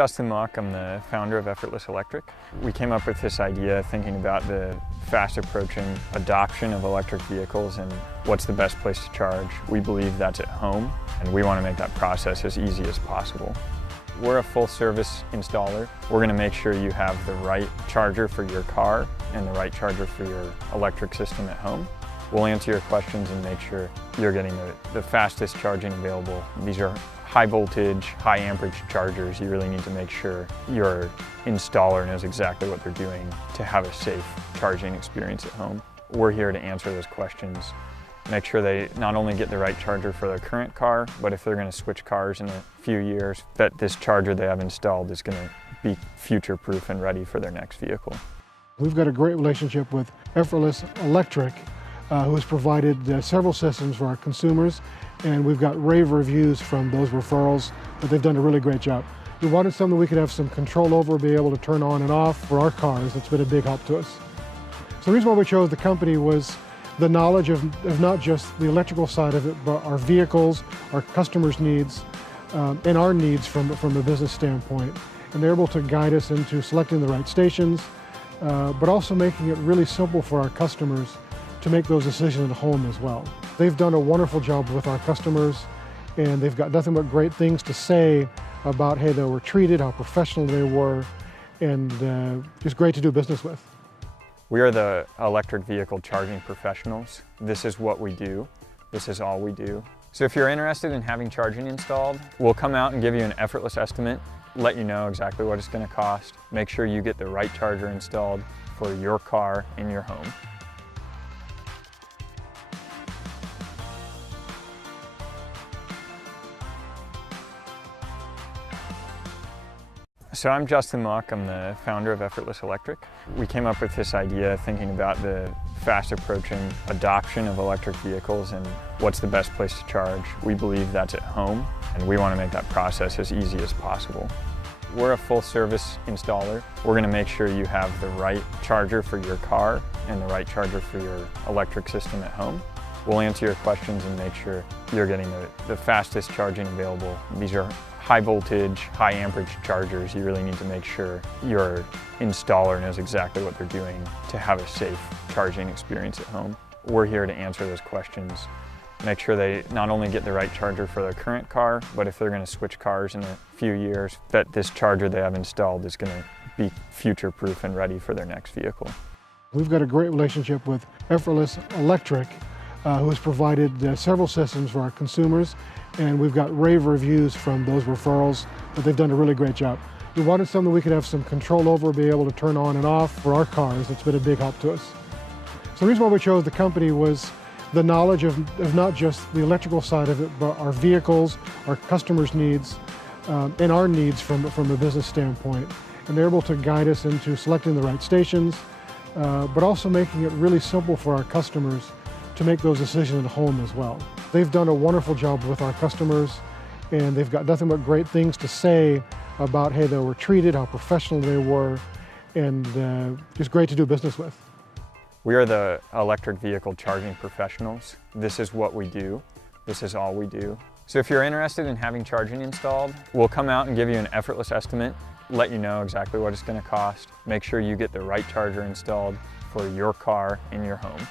Justin Mock. I'm the founder of Effortless Electric. We came up with this idea thinking about the fast approaching adoption of electric vehicles and what's the best place to charge. We believe that's at home, and we want to make that process as easy as possible. We're a full service installer. We're going to make sure you have the right charger for your car and the right charger for your electric system at home. We'll answer your questions and make sure you're getting the fastest charging available. These are high voltage, high amperage chargers. You really need to make sure your installer knows exactly what they're doing to have a safe charging experience at home. We're here to answer those questions. Make sure they not only get the right charger for their current car, but if they're going to switch cars in a few years, that this charger they have installed is going to be future-proof and ready for their next vehicle. We've got a great relationship with Effortless Electric, who has provided several systems for our consumers, and we've got rave reviews from those referrals that they've done a really great job. We wanted something we could have some control over, be able to turn on and off for our cars. It's been a big help to us. So the reason why we chose the company was the knowledge of not just the electrical side of it, but our vehicles, our customers' needs, and our needs from a business standpoint. And they're able to guide us into selecting the right stations, but also making it really simple for our customers to make those decisions at home as well. They've done a wonderful job with our customers, and they've got nothing but great things to say about how they were treated, how professional they were, and just great to do business with. We are the electric vehicle charging professionals. This is what we do. This is all we do. So if you're interested in having charging installed, we'll come out and give you an effortless estimate, let you know exactly what it's going to cost, make sure you get the right charger installed for your car in your home. So I'm Justin Mock. I'm the founder of Effortless Electric. We came up with this idea thinking about the fast approaching adoption of electric vehicles and what's the best place to charge. We believe that's at home, and we want to make that process as easy as possible. We're a full service installer. We're going to make sure you have the right charger for your car and the right charger for your electric system at home. We'll answer your questions and make sure you're getting the fastest charging available. These are high voltage, high amperage chargers. You really need to make sure your installer knows exactly what they're doing to have a safe charging experience at home. We're here to answer those questions. Make sure they not only get the right charger for their current car, but if they're going to switch cars in a few years, that this charger they have installed is going to be future-proof and ready for their next vehicle. We've got a great relationship with Effortless Electric, who has provided several systems for our consumers, and we've got rave reviews from those referrals that they've done a really great job. We wanted something we could have some control over, be able to turn on and off for our cars. It's been a big help to us. So the reason why we chose the company was the knowledge of not just the electrical side of it, but our vehicles, our customers' needs, and our needs from a business standpoint. And they're able to guide us into selecting the right stations, but also making it really simple for our customers to make those decisions at home as well. They've done a wonderful job with our customers, and they've got nothing but great things to say about how they were treated, how professional they were, and just great to do business with. We are the electric vehicle charging professionals. This is what we do. This is all we do. So if you're interested in having charging installed, we'll come out and give you an effortless estimate, let you know exactly what it's going to cost, make sure you get the right charger installed for your car in your home.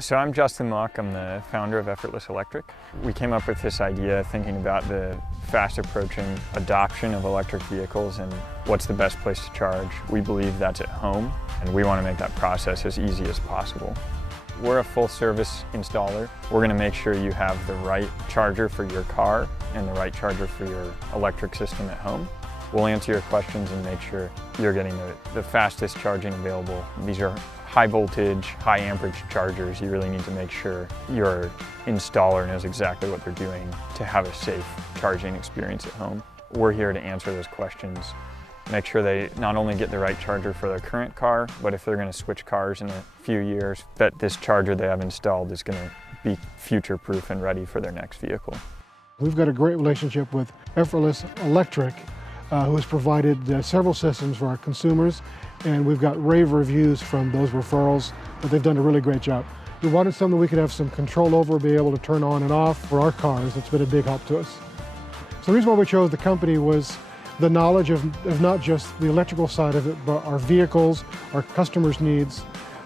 So I'm Justin Mock. I'm the founder of Effortless Electric. We came up with this idea thinking about the fast approaching adoption of electric vehicles and what's the best place to charge. We believe that's at home, and we want to make that process as easy as possible. We're a full service installer. We're going to make sure you have the right charger for your car and the right charger for your electric system at home. We'll answer your questions and make sure you're getting the fastest charging available. These are high voltage, high amperage chargers. You really need to make sure your installer knows exactly what they're doing to have a safe charging experience at home. We're here to answer those questions. Make sure they not only get the right charger for their current car, but if they're going to switch cars in a few years, that this charger they have installed is going to be future-proof and ready for their next vehicle. We've got a great relationship with Effortless Electric, who has provided several systems for our consumers, and we've got rave reviews from those referrals but they've done a really great job. We wanted something we could have some control over, be able to turn on and off for our cars. It's been a big help to us. So the reason why we chose the company was the knowledge of not just the electrical side of it, but our vehicles, our customers' needs,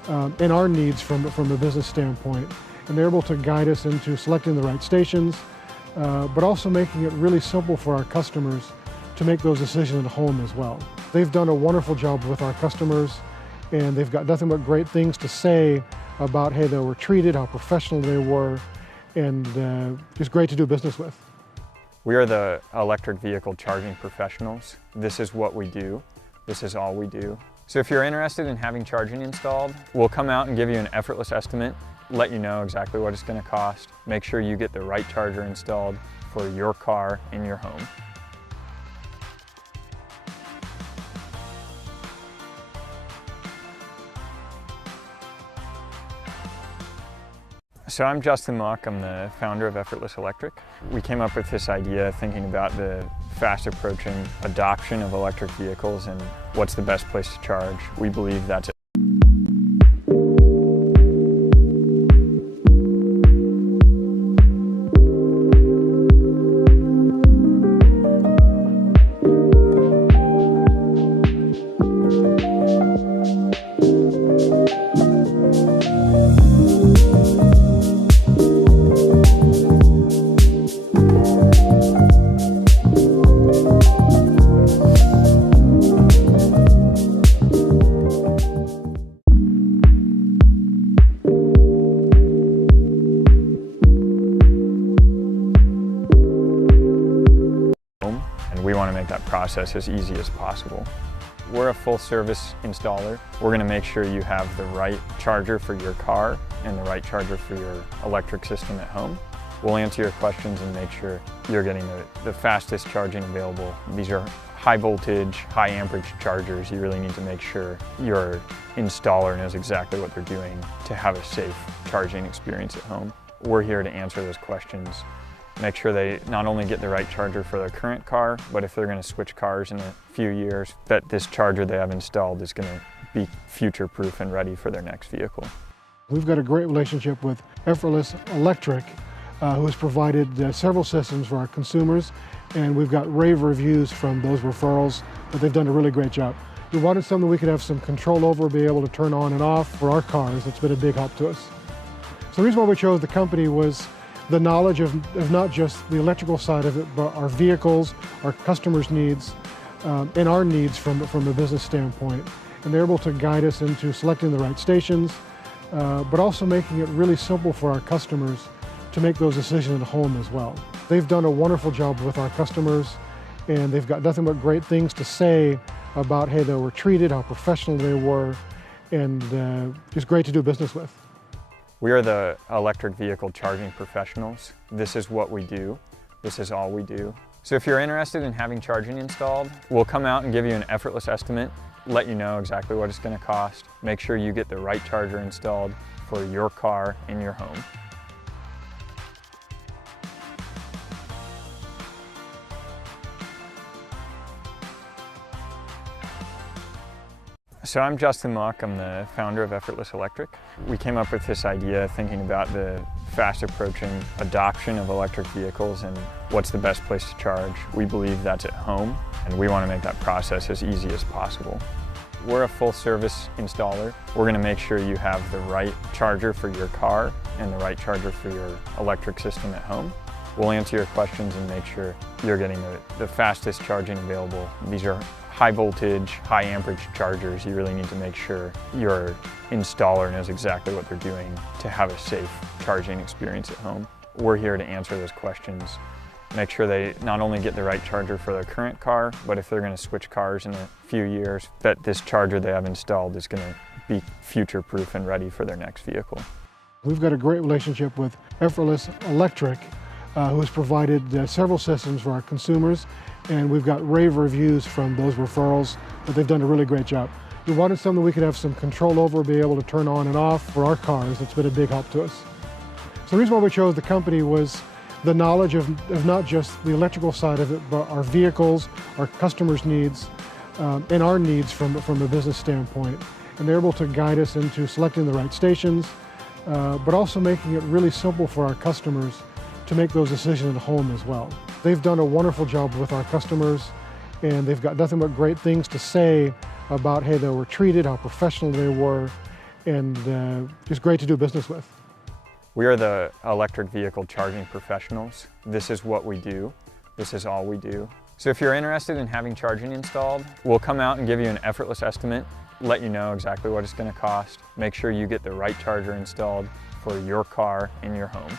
and our needs from a business standpoint. And they're able to guide us into selecting the right stations, but also making it really simple for our customers to make those decisions at home as well. They've done a wonderful job with our customers, and they've got nothing but great things to say about how they were treated, how professional they were, and just great to do business with. We are the electric vehicle charging professionals. This is what we do. This is all we do. So if you're interested in having charging installed, we'll come out and give you an effortless estimate, let you know exactly what it's going to cost, make sure you get the right charger installed for your car in your home. So I'm Justin Mock, I'm the founder of Effortless Electric. We came up with this idea thinking about the fast approaching adoption of electric vehicles and what's the best place to charge. We believe that's and we want to make that process as easy as possible. We're a full-service installer. We're going to make sure you have the right charger for your car and the right charger for your electric system at home. We'll answer your questions and make sure you're getting the fastest charging available. These are high voltage, high amperage chargers. You really need to make sure your installer knows exactly what they're doing to have a safe charging experience at home. We're here to answer those questions. Make sure they not only get the right charger for their current car, but if they're going to switch cars in a few years, that this charger they have installed is going to be future-proof and ready for their next vehicle. We've got a great relationship with Effortless Electric, who has provided several systems for our consumers, and we've got rave reviews from those referrals, but they've done a really great job. We wanted something we could have some control over, be able to turn on and off for our cars. It's been a big help to us. So the reason why we chose the company was the knowledge of not just the electrical side of it, but our vehicles, our customers' needs, and our needs from a business standpoint. And they're able to guide us into selecting the right stations, but also making it really simple for our customers to make those decisions at home as well. They've done a wonderful job with our customers, and they've got nothing but great things to say about how they were treated, how professional they were, and just great to do business with. We are the electric vehicle charging professionals. This is what we do. This is all we do. So if you're interested in having charging installed, we'll come out and give you an effortless estimate, let you know exactly what it's going to cost, make sure you get the right charger installed for your car in your home. So I'm Justin Mock, I'm the founder of Effortless Electric. We came up with this idea thinking about the fast approaching adoption of electric vehicles and what's the best place to charge. We believe that's at home, and we want to make that process as easy as possible. We're a full-service installer. We're going to make sure you have the right charger for your car and the right charger for your electric system at home. We'll answer your questions and make sure you're getting the fastest charging available. These are high voltage, high amperage chargers. You really need to make sure your installer knows exactly what they're doing to have a safe charging experience at home. We're here to answer those questions. Make sure they not only get the right charger for their current car, but if they're going to switch cars in a few years, that this charger they have installed is going to be future-proof and ready for their next vehicle. We've got a great relationship with Effortless Electric, who has provided several systems for our consumers, and we've got rave reviews from those referrals, but they've done a really great job. We wanted something we could have some control over, be able to turn on and off for our cars. It's been a big help to us. So the reason why we chose the company was the knowledge of not just the electrical side of it, but our vehicles, our customers' needs, and our needs from a business standpoint. and they're able to guide us into selecting the right stations, but also making it really simple for our customers to make those decisions at home as well. They've done a wonderful job with our customers, and they've got nothing but great things to say about how they were treated, how professional they were, and just great to do business with. We are the electric vehicle charging professionals. This is what we do. This is all we do. So if you're interested in having charging installed, we'll come out and give you an effortless estimate, let you know exactly what it's going to cost, make sure you get the right charger installed for your car in your home.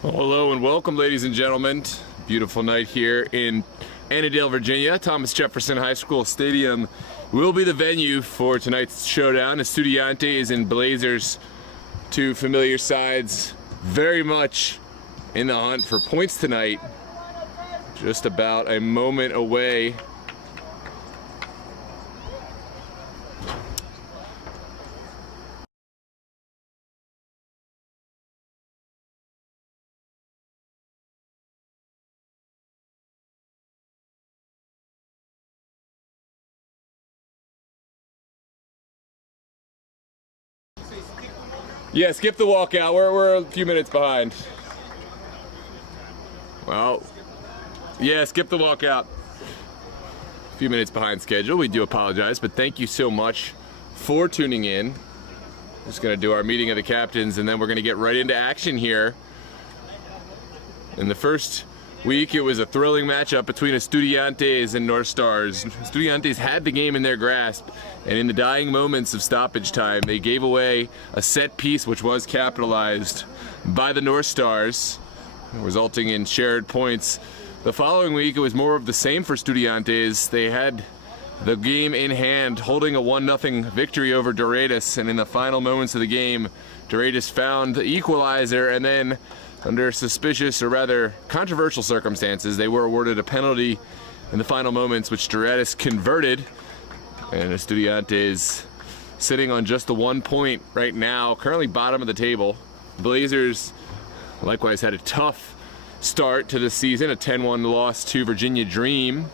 Well, hello and welcome, ladies and gentlemen. Beautiful night here in Annandale, Virginia. Thomas Jefferson High School Stadium will be the venue for tonight's showdown. Estudiantes and Blazers, two familiar sides, very much in the hunt for points tonight. Just about a moment away. Yeah, skip the walkout. We're a few minutes behind. Well, yeah, skip the walkout. A few minutes behind schedule. We do apologize, but thank you so much for tuning in. Just going to do our meeting of the captains, and then we're going to get right into action here. In the first week, it was a thrilling matchup between Estudiantes and North Stars. Estudiantes had the game in their grasp, and in the dying moments of stoppage time, they gave away a set piece which was capitalized by the North Stars, resulting in shared points. The following week, it was more of the same for Estudiantes. They had the game in hand, holding a 1-0 victory over Dorados, and in the final moments of the game, Dorados found the equalizer, and then under suspicious, or rather controversial circumstances, they were awarded a penalty in the final moments, which Dorados converted. And Estudiantes sitting on just the 1 point right now, currently bottom of the table. Blazers likewise had a tough start to the season, a 10-1 loss to Virginia Dream.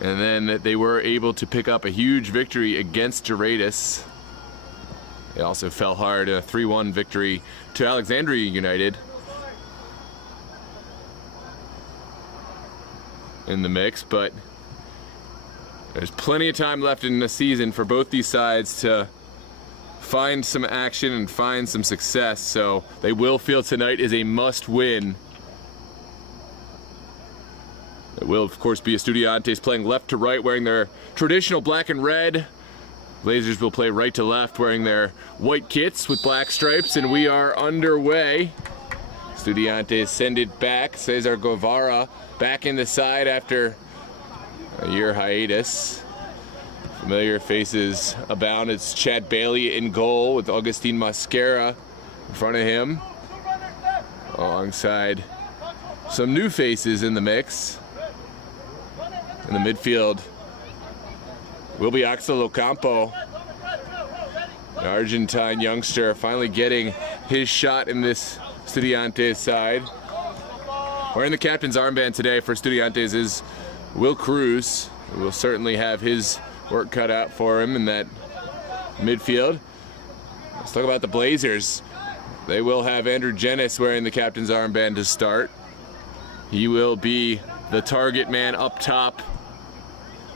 And then they were able to pick up a huge victory against Dorados. They also fell hard, a 3-1 victory to Alexandria United in the mix, but there's plenty of time left in the season for both these sides to find some action and find some success, so they will feel tonight is a must-win. It will, of course, be Estudiantes playing left to right, wearing their traditional black and red. Blazers will play right to left, wearing their white kits with black stripes, and we are underway. Estudiantes send it back. Cesar Guevara back in the side after a year hiatus. Familiar faces abound. It's Chad Bailey in goal with Augustine Mascara in front of him, alongside some new faces in the mix. In the midfield will be Axel Ocampo, an Argentine youngster, finally getting his shot in this Estudiantes side. Wearing the captain's armband today for Estudiantes is Will Cruz, who will certainly have his work cut out for him in that midfield. Let's talk about the Blazers. They will have Andrew Jennis wearing the captain's armband to start. He will be the target man up top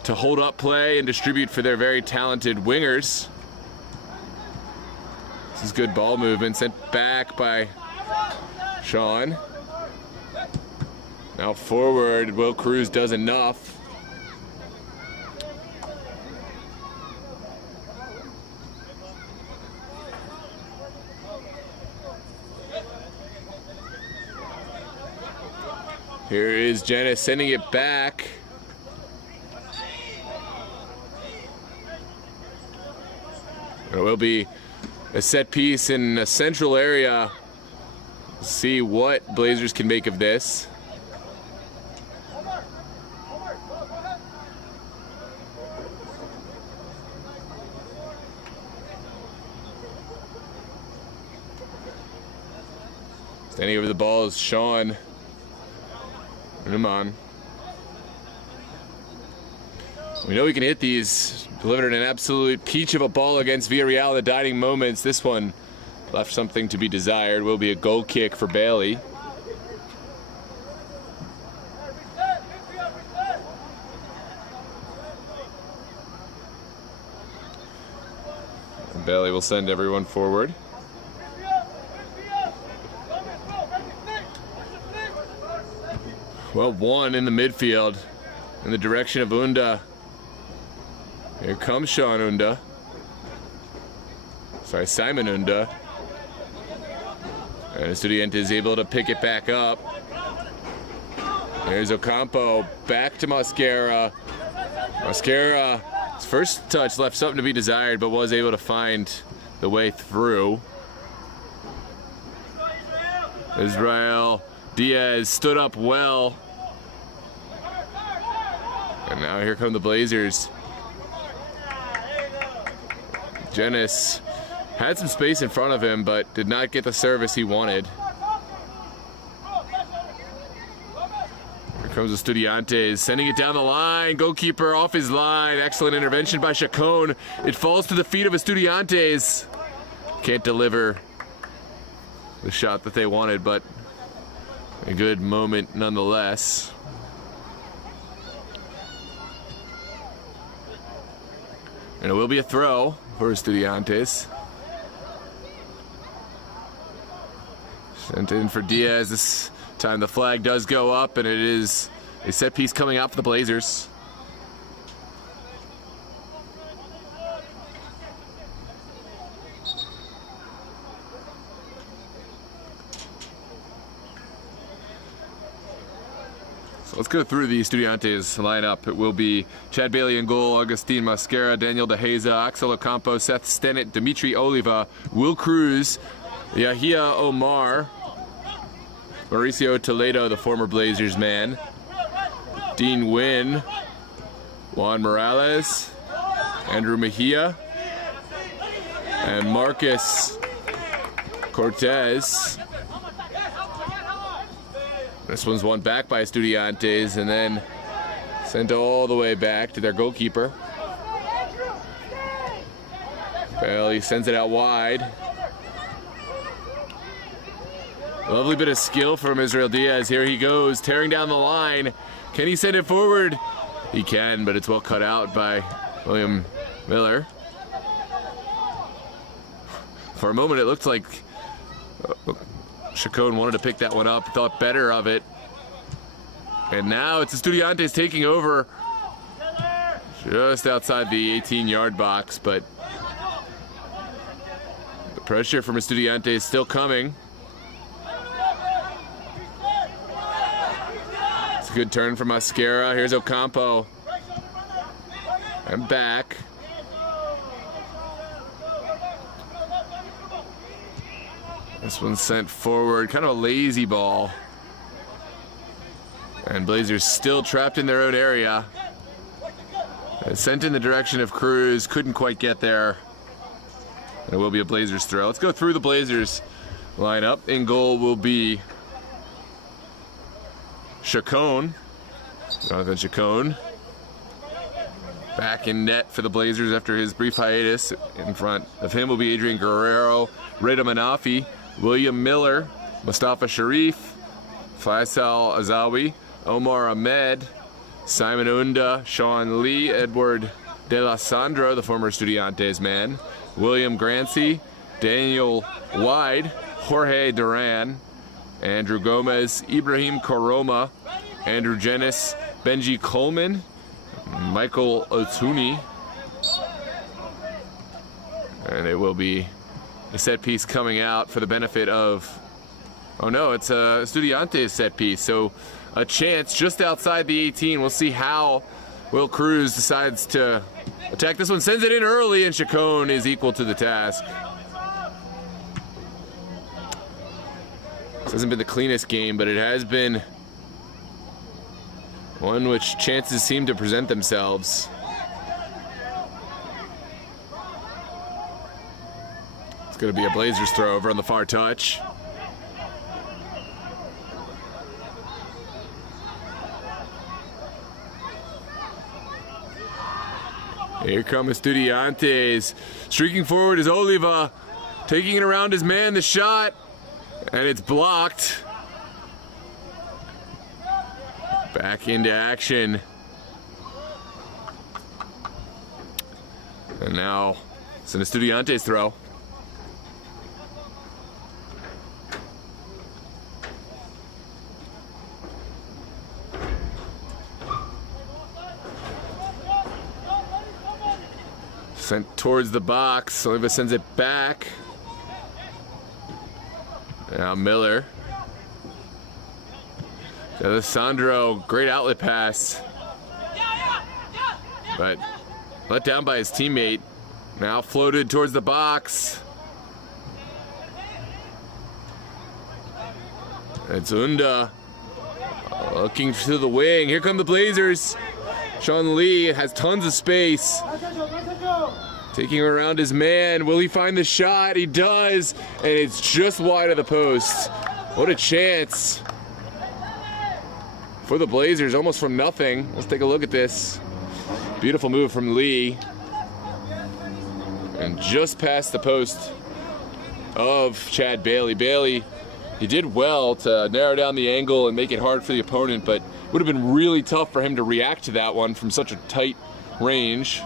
to hold up play and distribute for their very talented wingers. This is good ball movement, sent back by Sean. Now forward, Will Cruz does enough. Here is Jenna sending it back. It will be a set piece in a central area. See what Blazers can make of this. Standing over the ball is Sean Numan. We know we can hit these. Delivered an absolute peach of a ball against Villarreal in the dying moments. This one left something to be desired. Will be a goal kick for Bailey. And Bailey will send everyone forward. Well, one in the midfield in the direction of Unda. Here comes Sean Unda. Sorry, Simon Unda. And Estudiantes is able to pick it back up. There's Ocampo, back to Mosquera. Mosquera's first touch left something to be desired, but was able to find the way through. Israel Diaz stood up well. And now here come the Blazers. Jenis had some space in front of him, but did not get the service he wanted. Here comes Estudiantes, sending it down the line. Goalkeeper off his line. Excellent intervention by Chacon. It falls to the feet of Estudiantes. Can't deliver the shot that they wanted, but a good moment nonetheless. And it will be a throw for Estudiantes. Sent in for Diaz. This time the flag does go up, and it is a set piece coming out for the Blazers. Let's go through the Estudiantes lineup. It will be Chad Bailey in goal, Agustin Mosquera, Daniel De Heza, Axel Ocampo, Seth Stennett, Dimitri Oliva, Will Cruz, Yahia Omar, Mauricio Toledo, the former Blazers man, Dean Wynn, Juan Morales, Andrew Mejia, and Marcus Cortez. This one's won back by Estudiantes and then sent all the way back to their goalkeeper. Bailey sends it out wide. Lovely bit of skill from Israel Diaz. Here he goes, tearing down the line. Can he send it forward? He can, but it's well cut out by William Miller. For a moment, it looked like Chacon wanted to pick that one up, thought better of it. And now it's Estudiantes taking over just outside the 18-yard box, but the pressure from Estudiantes still coming. It's a good turn from Mosquera. Here's Ocampo. And back. This one's sent forward, kind of a lazy ball. And Blazers still trapped in their own area. It's sent in the direction of Cruz, couldn't quite get there. And it will be a Blazers throw. Let's go through the Blazers lineup. In goal will be Chacon, Jonathan Chacon. Back in net for the Blazers after his brief hiatus. In front of him will be Adrian Guerrero, Reda Manafi, William Miller, Mustafa Sharif, Faisal Azawi, Omar Ahmed, Simon Unda, Sean Lee, Edward De La Sandro, the former Estudiantes man, William Grancy, Daniel Wide, Jorge Duran, Andrew Gomez, Ibrahim Koroma, Andrew Jenis, Benji Coleman, Michael Otuni. And it will be a set piece coming out for the benefit of Oh no, it's a Estudiantes set piece. So a chance just outside the 18. We'll see how Will Cruz decides to attack this one. Sends it in early, and Chacon is equal to the task. This hasn't been the cleanest game, but it has been one which chances seem to present themselves. It's going to be a Blazers throw over on the far touch. Here come Estudiantes. Streaking forward is Oliva. Taking it around his man, the shot. And it's blocked. Back into action. And now it's an Estudiantes throw. Sent towards the box. Oliva sends it back. Now Miller. Alessandro, great outlet pass. But let down by his teammate. Now floated towards the box. It's Unda looking to the wing. Here come the Blazers. Sean Lee has tons of space. Taking around his man. Will he find the shot? He does. And it's just wide of the post. What a chance for the Blazers, almost from nothing. Let's take a look at this. Beautiful move from Lee. And just past the post of Chad Bailey. Bailey, he did well to narrow down the angle and make it hard for the opponent, but it would have been really tough for him to react to that one from such a tight range.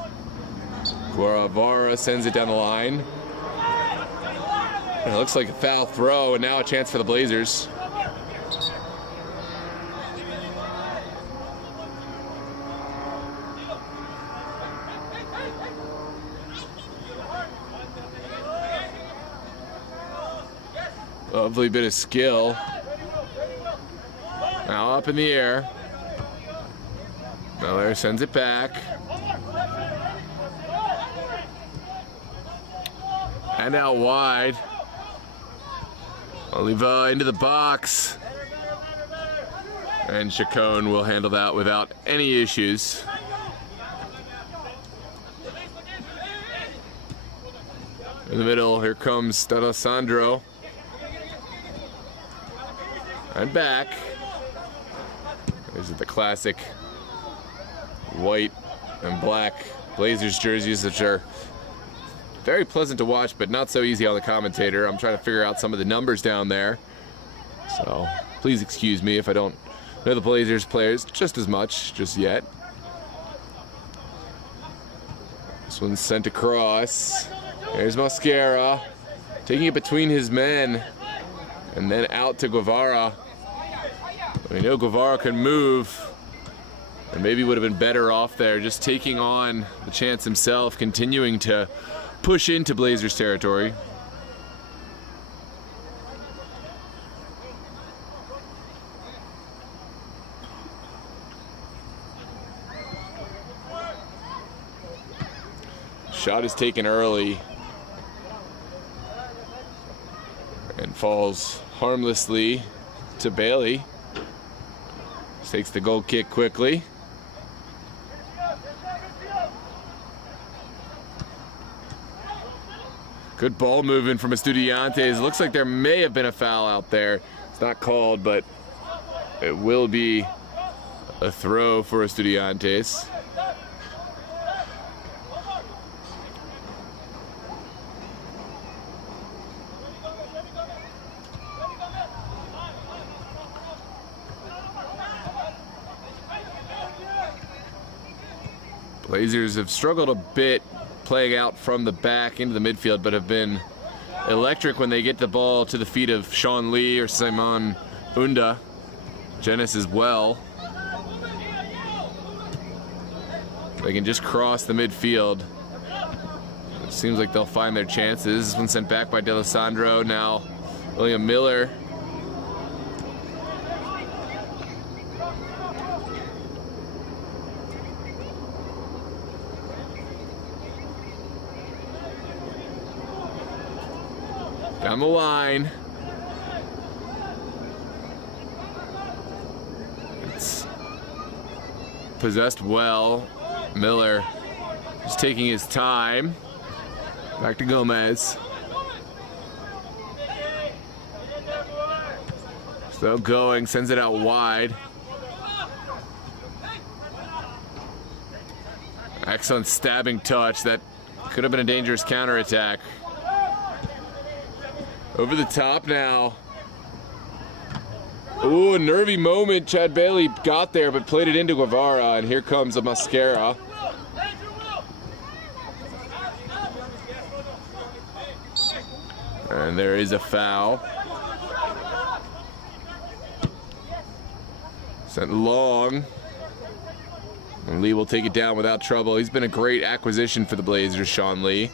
Guevara sends it down the line. And it looks like a foul throw, and now a chance for the Blazers. Lovely bit of skill. Now up in the air. Miller sends it back. And out wide. Oliva into the box. And Chacon will handle that without any issues. In the middle, here comes D'Alessandro. And back. These are the classic white and black Blazers jerseys, which are very pleasant to watch, but not so easy on the commentator. I'm trying to figure out some of the numbers down there. So please excuse me if I don't know the Blazers players just as much just yet. This one's sent across. There's Mosquera taking it between his men and then out to Guevara. We know Guevara can move, and maybe would have been better off there just taking on the chance himself, continuing to push into Blazers territory. Shot is taken early and falls harmlessly to Bailey. Takes the goal kick quickly. Good ball movement from Estudiantes. Looks like there may have been a foul out there. It's not called, but it will be a throw for Estudiantes. Blazers have struggled a bit playing out from the back into the midfield, but have been electric when they get the ball to the feet of Sean Lee or Simon Unda. Genis as well. They can just cross the midfield. It seems like they'll find their chances. This one sent back by D'Alessandro. Now William Miller Down the line. It's possessed well. Miller just taking his time. Back to Gomez. Still going, sends it out wide. Excellent stabbing touch. That could have been a dangerous counterattack. Over the top now. Ooh, a nervy moment. Chad Bailey got there, but played it into Guevara, and here comes a Mascara. And there is a foul. Sent long. And Lee will take it down without trouble. He's been a great acquisition for the Blazers, Sean Lee.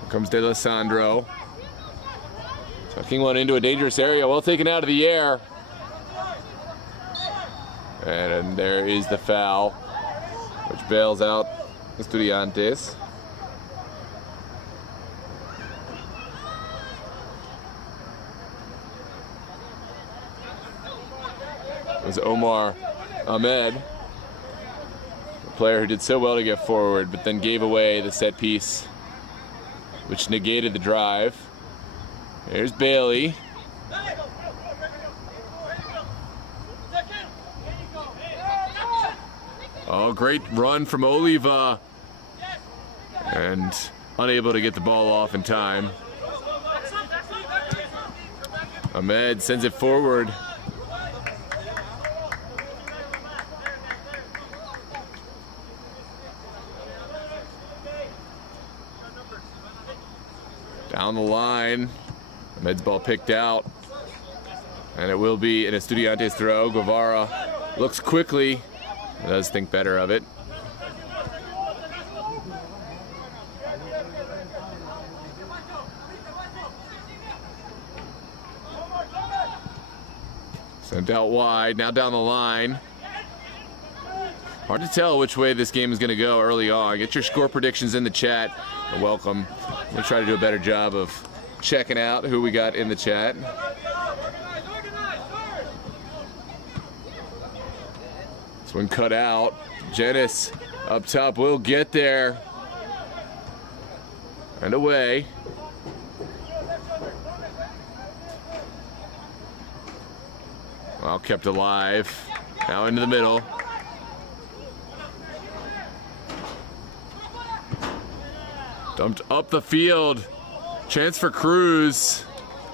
Here comes D'Alessandro. Tucking one into a dangerous area. Well taken out of the air. And there is the foul, which bails out Estudiantes. It was Omar Ahmed, a player who did so well to get forward, but then gave away the set piece, which negated the drive. There's Bailey. Oh, great run from Oliva. And unable to get the ball off in time. Ahmed sends it forward. Down the line. Ahmed's ball picked out. And it will be an Estudiantes throw. Guevara looks quickly. Does think better of it. Sent out wide, now down the line. Hard to tell which way this game is going to go early on. Get your score predictions in the chat. You're welcome. We'll try to do a better job of checking out who we got in the chat. This one cut out. Janice up top will get there. And away. Well, kept alive. Now into the middle. Dumped up the field. Chance for Cruz.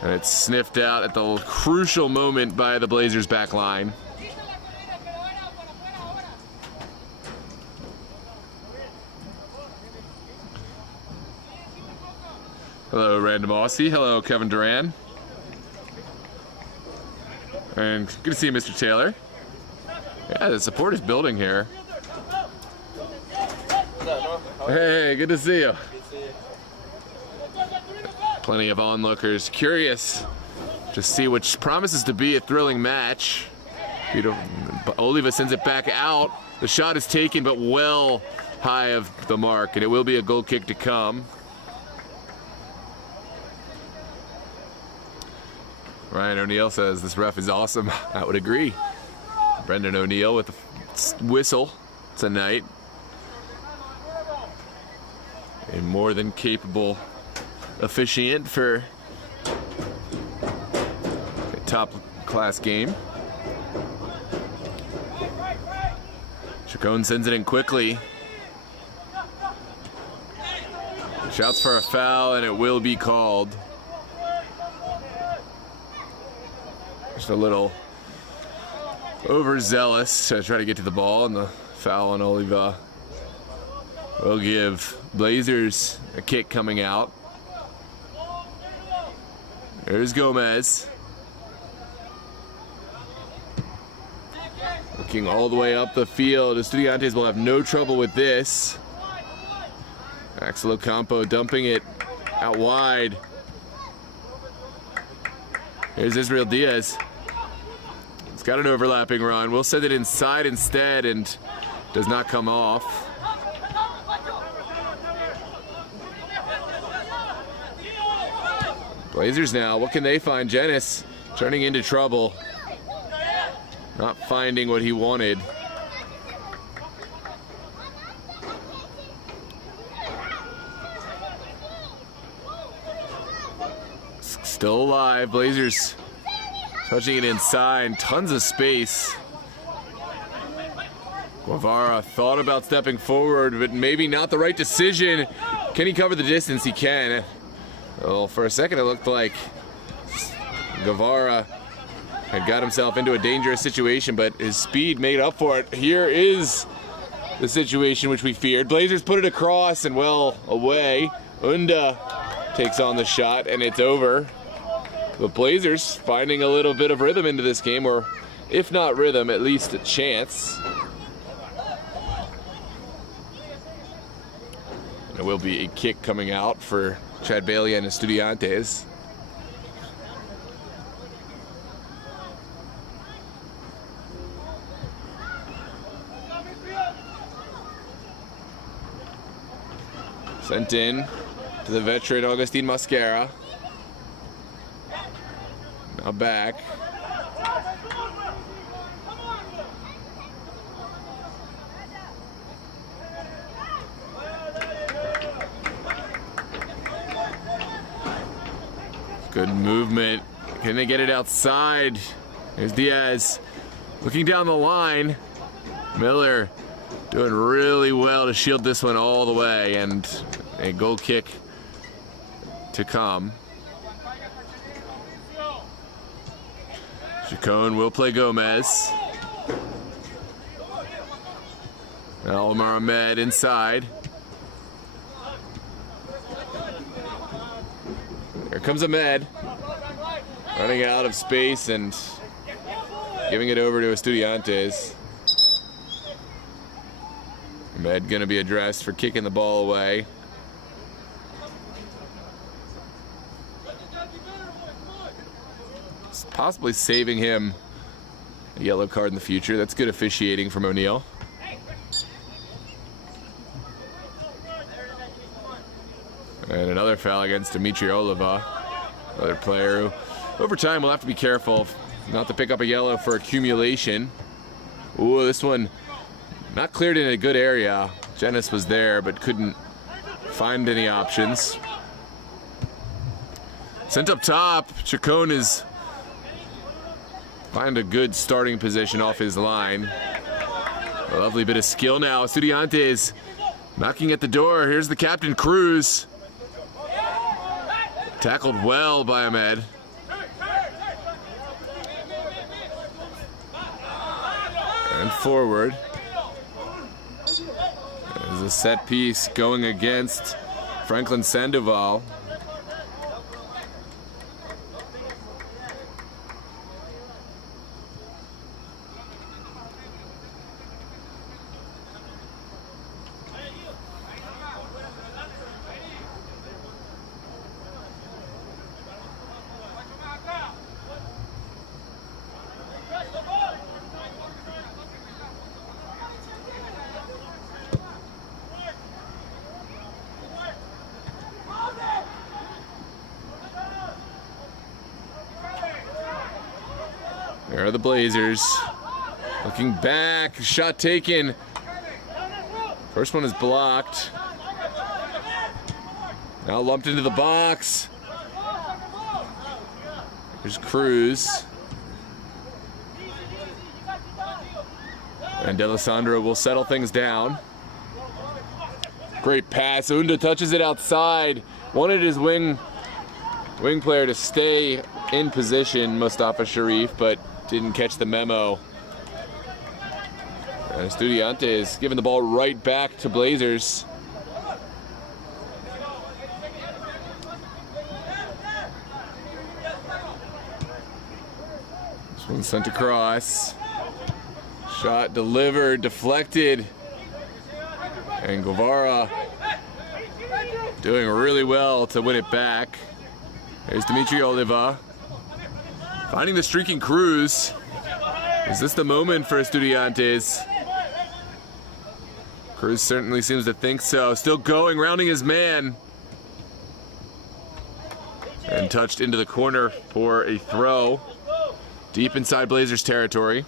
And it's sniffed out at the crucial moment by the Blazers back line. Hello, Random Aussie. Hello, Kevin Duran. And good to see you, Mr. Taylor. Yeah, the support is building here. Hey, good to see you. Plenty of onlookers curious to see what promises to be a thrilling match. Oliva sends it back out. The shot is taken, but well high of the mark, and it will be a goal kick to come. Ryan O'Neill says this ref is awesome. I would agree. Brendan O'Neill with the whistle tonight. A more than capable officiant for a top class game. Chacon sends it in quickly. Shouts for a foul, and it will be called. Just a little overzealous to try to get to the ball, and the foul on Oliva will give Blazers a kick coming out. There's Gomez. Looking all the way up the field. Estudiantes will have no trouble with this. Axel Ocampo dumping it out wide. Here's Israel Diaz. It's got an overlapping run. We'll send it inside instead, and does not come off. Blazers now, what can they find? Jenis turning into trouble. Not finding what he wanted. Still alive, Blazers touching it inside, tons of space. Guevara thought about stepping forward, but maybe not the right decision. Can he cover the distance? He can. Well, for a second it looked like Guevara had got himself into a dangerous situation, but his speed made up for it. Here is the situation which we feared. Blazers put it across and well away. Unda takes on the shot and it's over. The Blazers finding a little bit of rhythm into this game, or if not rhythm, at least a chance. There will be a kick coming out for Chad Bailey and Estudiantes. Sent in to the veteran Augustin Mascara. Now back. Good movement. Can they get it outside? Here's Diaz looking down the line. Miller doing really well to shield this one all the way, and a goal kick to come. Chacon will play Gomez. Now Omar Ahmed inside. Here comes Ahmed, running out of space and giving it over to Estudiantes. Ahmed gonna be addressed for kicking the ball away. It's possibly saving him a yellow card in the future. That's good officiating from O'Neal. And another foul against Dimitri Oliva, another player who over time will have to be careful not to pick up a yellow for accumulation. Ooh, this one not cleared in a good area. Jenis was there but couldn't find any options. Sent up top, Chacon is find a good starting position off his line. A lovely bit of skill now. Estudiantes knocking at the door. Here's the captain, Cruz. Tackled well by Ahmed. And forward. There's a set piece going against Franklin Sandoval. There are the Blazers. Looking back, shot taken. First one is blocked. Now lumped into the box. There's Cruz. And D'Alessandro will settle things down. Great pass. Unda touches it outside. Wanted his wing player to stay in position, Mustafa Sharif, but didn't catch the memo. And Estudiantes giving the ball right back to Blazers. This one sent across. Shot delivered, deflected. And Guevara doing really well to win it back. There's Dimitri Oliva. Finding the streaking Cruz. Is this the moment for Estudiantes? Cruz certainly seems to think so. Still going, rounding his man. And Untouched into the corner for a throw. Deep inside Blazers territory.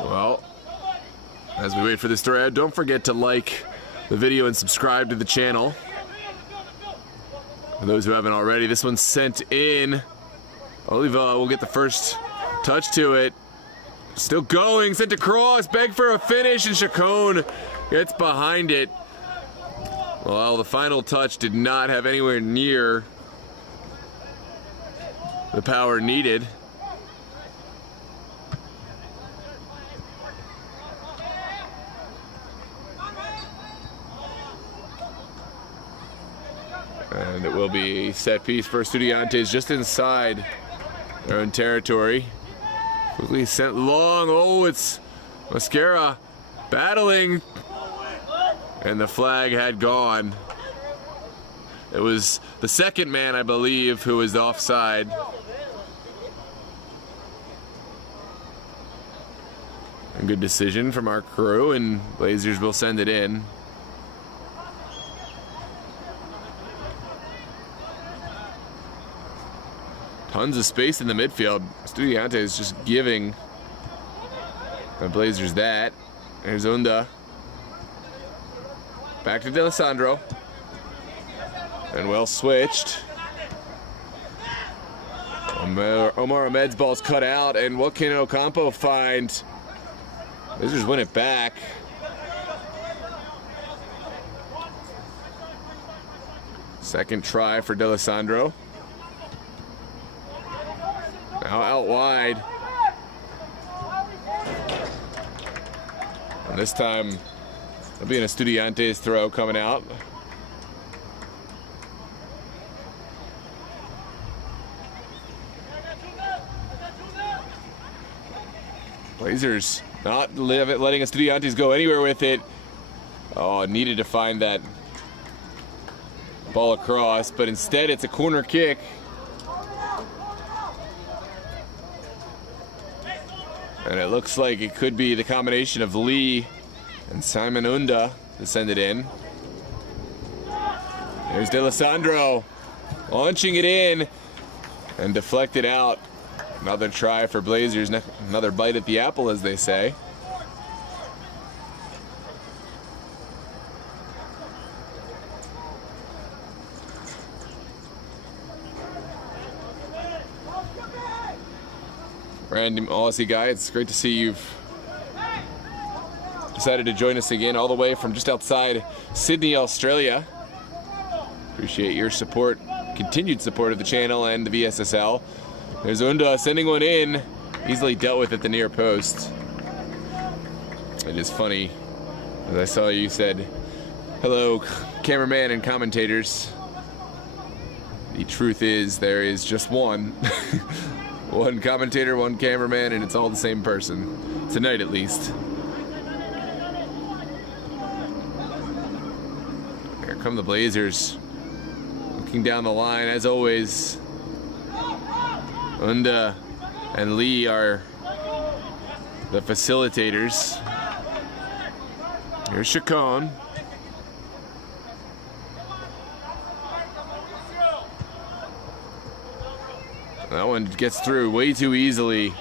Well, as we wait for this story out, don't forget to like the video and subscribe to the channel. For those who haven't already, this one's sent in. Oliva will get the first touch to it. Still going, sent across, begged for a finish, and Chacon gets behind it. Well, the final touch did not have anywhere near the power needed. And it will be a set piece for Estudiantes just inside their own territory. Quickly sent long. Oh, it's Mascara battling. And the flag had gone. It was the second man, I believe, who was offside. A good decision from our crew, and Blazers will send it in. Tons of space in the midfield. Estudiantes is just giving the Blazers that. There's Unda. Back to D'Alessandro. And well switched. Omar Ahmed's ball's cut out, and what can Ocampo find? Blazers win it back. Second try for D'Alessandro. Now out wide. And this time, there'll be an Estudiantes throw coming out. Blazers not letting Estudiantes go anywhere with it. Oh, needed to find that ball across, but instead it's a corner kick. And it looks like it could be the combination of Lee and Simon Unda to send it in. There's D'Alessandro launching it in and deflected out. Another try for Blazers, another bite at the apple, as they say. Random Aussie guy, it's great to see you've decided to join us again all the way from just outside Sydney, Australia. Appreciate your support, continued support of the channel and the VSSL. There's Unda sending one in, easily dealt with at the near post. It is funny, as I saw you said, hello cameraman and commentators. The truth is there is just one. One commentator, one cameraman, and it's all the same person. Tonight, at least. Here come the Blazers. Looking down the line, as always. Unda and Lee are the facilitators. Here's Chacon. That one gets through way too easily.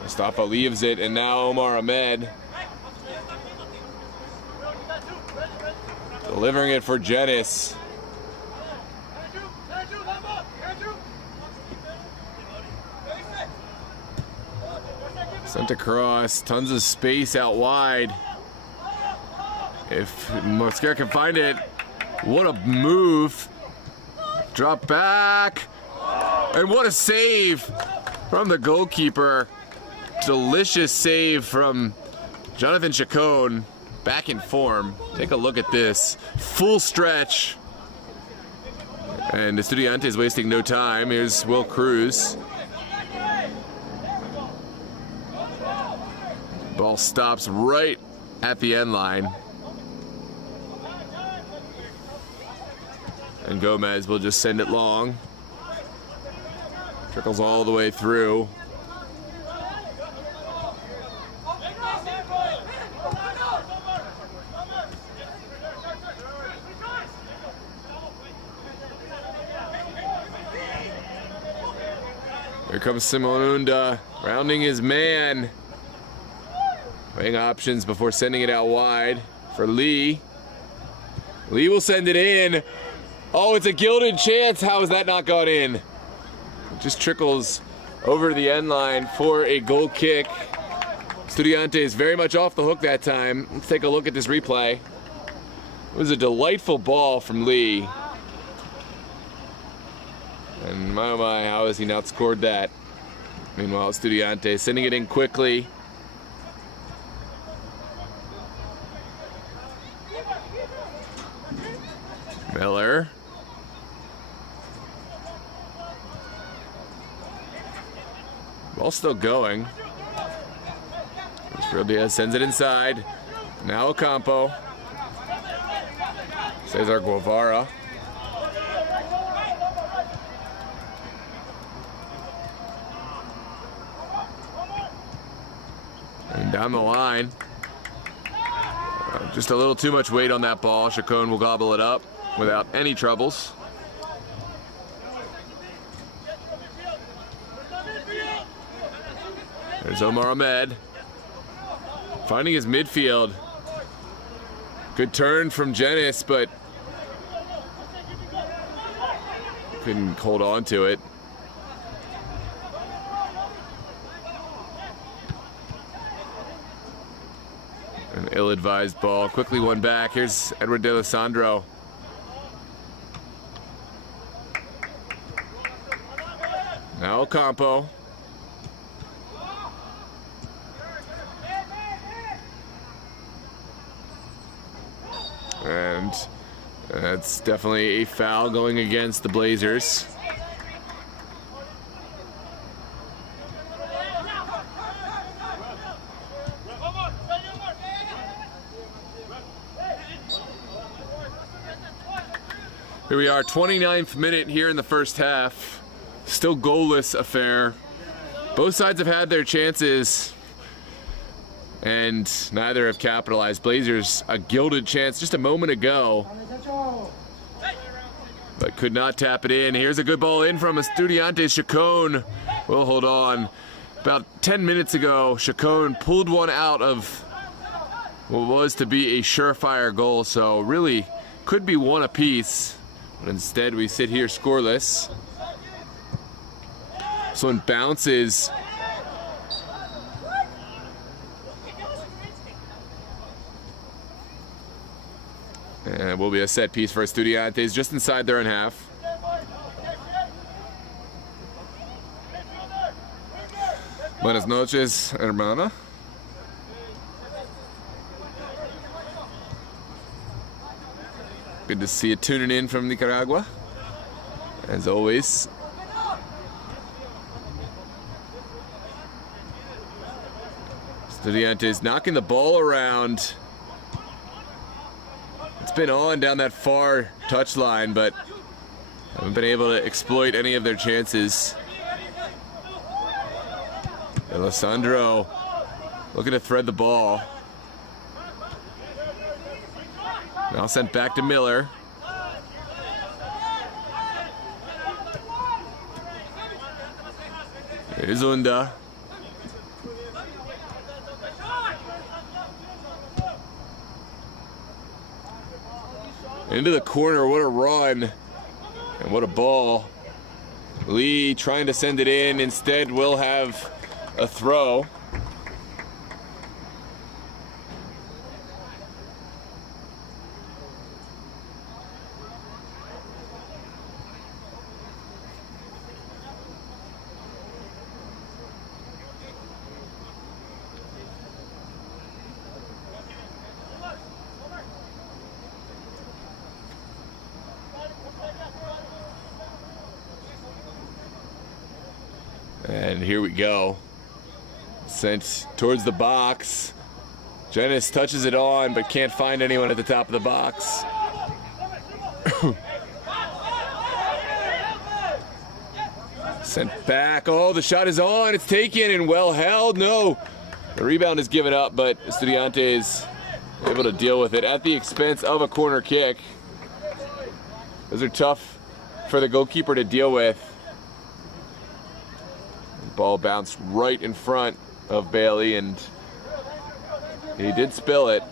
Mustafa leaves it, and now Omar Ahmed delivering it for Janice. Sent across, tons of space out wide. If Mosquera can find it, what a move. Drop back. And what a save from the goalkeeper. Delicious save from Jonathan Chacon. Back in form. Take a look at this. Full stretch. And Estudiantes wasting no time. Here's Will Cruz. Ball stops right at the end line. And Gomez will just send it long. Trickles all the way through. Here comes Simonunda, rounding his man. Weighing options before sending it out wide for Lee. Lee will send it in. Oh, it's a gilded chance. How has that not gone in? It just trickles over the end line for a goal kick. Estudiantes very much off the hook that time. Let's take a look at this replay. It was a delightful ball from Lee. And my, oh my, how has he not scored that? Meanwhile, Estudiantes sending it in quickly. Miller. Ball still going. Diaz sends it inside. Now Ocampo. Cesar Guevara. And down the line. Just a little too much weight on that ball. Chacon will gobble it up without any troubles. There's Omar Ahmed. Finding his midfield. Good turn from Jenis, but couldn't hold on to it. An ill-advised ball. Quickly won back. Here's Edward D'Alessandro. Now Ocampo. And that's definitely a foul going against the Blazers. Here we are, 29th minute here in the first half. Still goalless affair. Both sides have had their chances and neither have capitalized. Blazers a gilded chance just a moment ago, but could not tap it in. Here's a good ball in from Estudiantes. Chacon will hold on. About 10 minutes ago, Chacon pulled one out of what was to be a surefire goal, so really could be one apiece. But instead we sit here scoreless. This one bounces. And it will be a set piece for Estudiantes just inside their own half. Buenas noches, hermana. Good to see you tuning in from Nicaragua, as always. Estudiantes knocking the ball around. It's been on down that far touchline, but haven't been able to exploit any of their chances. Alessandro looking to thread the ball. Now sent back to Miller. Here's Unda. Into the corner, what a run. And what a ball. Lee trying to send it in, instead will have a throw. And here we go. Sent towards the box. Jenis touches it on, but can't find anyone at the top of the box. Sent back. Oh, the shot is on. It's taken and well held. No. The rebound is given up, but Estudiantes able to deal with it at the expense of a corner kick. Those are tough for the goalkeeper to deal with. The ball bounced right in front of Bailey, and he did spill it.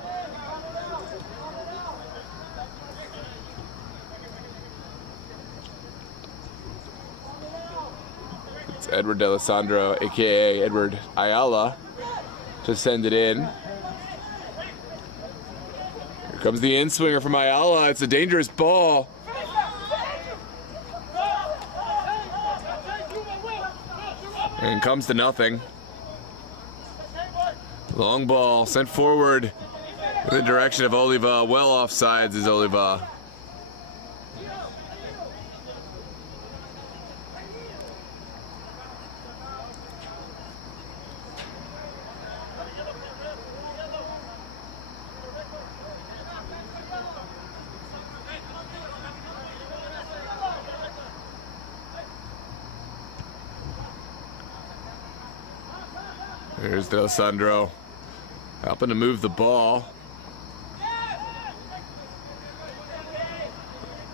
It's Edward D'Alessandro, aka Edward Ayala, to send it in. Here comes the in-swinger from Ayala. It's a dangerous ball. And comes to nothing. Long ball sent forward in the direction of Oliva. Well offsides is Oliva. Here's D'Alessandro helping to move the ball.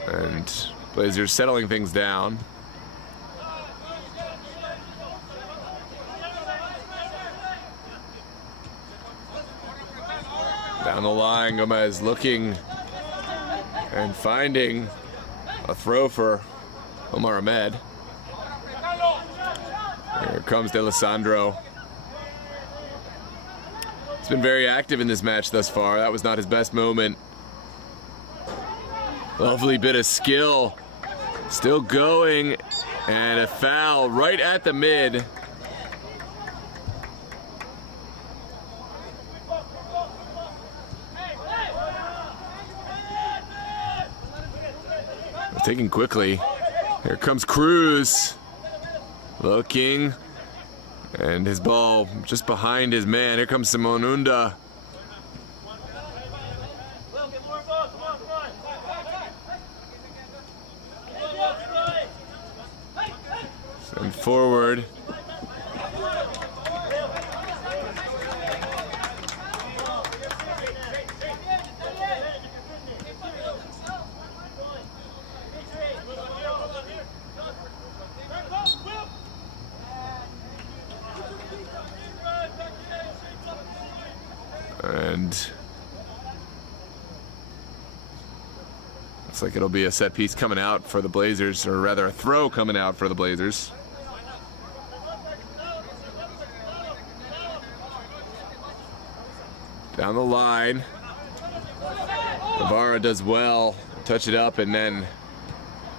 And Blazers settling things down. Down the line, Gomez looking and finding a throw for Omar Ahmed. Here comes D'Alessandro. He's been very active in this match thus far. That was not his best moment. Lovely bit of skill. Still going. And a foul right at the mid. Taking quickly. Here comes Cruz. Looking. And his ball just behind his man. Here comes Simon Unda. Send forward. And looks like it'll be a set piece coming out for the Blazers, or rather a throw coming out for the Blazers. Down the line. Guevara does well, touch it up, and then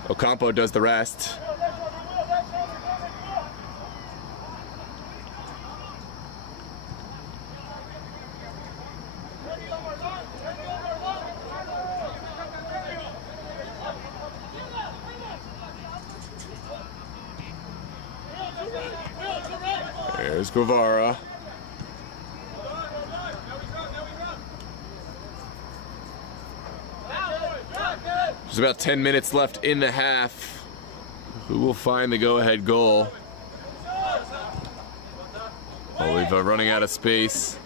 Ocampo does the rest. There's Guevara. There's about 10 minutes left in the half. Who will find the go-ahead goal? Oliva running out of space.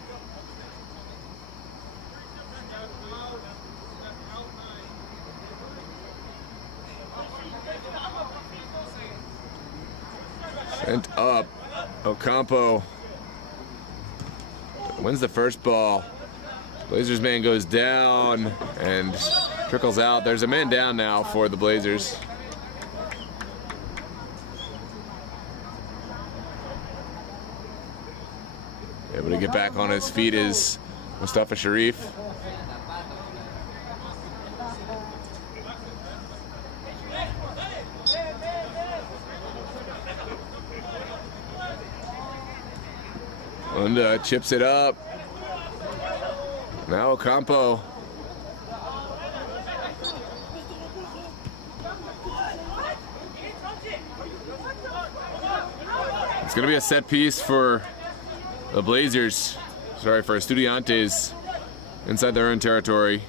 Sent up. Ocampo wins the first ball. Blazers man goes down and trickles out. There's a man down now for the Blazers. Able to get back on his feet is Mustafa Sharif. And chips it up. Now Ocampo. It's going to be a set piece for the Blazers. Sorry, for Estudiantes inside their own territory.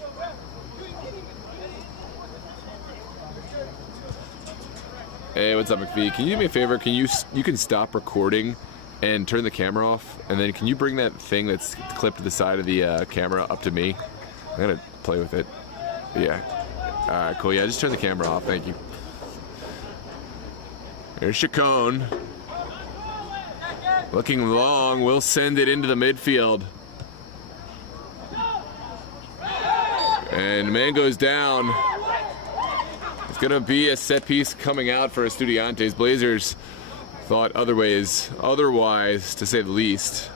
Hey, what's up, McPhee? Can you do me a favor? You can stop recording and turn the camera off, and then can you bring that thing that's clipped to the side of the camera up to me? I'm gonna play with it. Yeah. All right, cool. Yeah, just turn the camera off. Thank you. Here's Chacon. Looking long. We'll send it into the midfield. And man goes down. It's gonna be a set piece coming out for Estudiantes. Blazers thought otherwise, to say the least.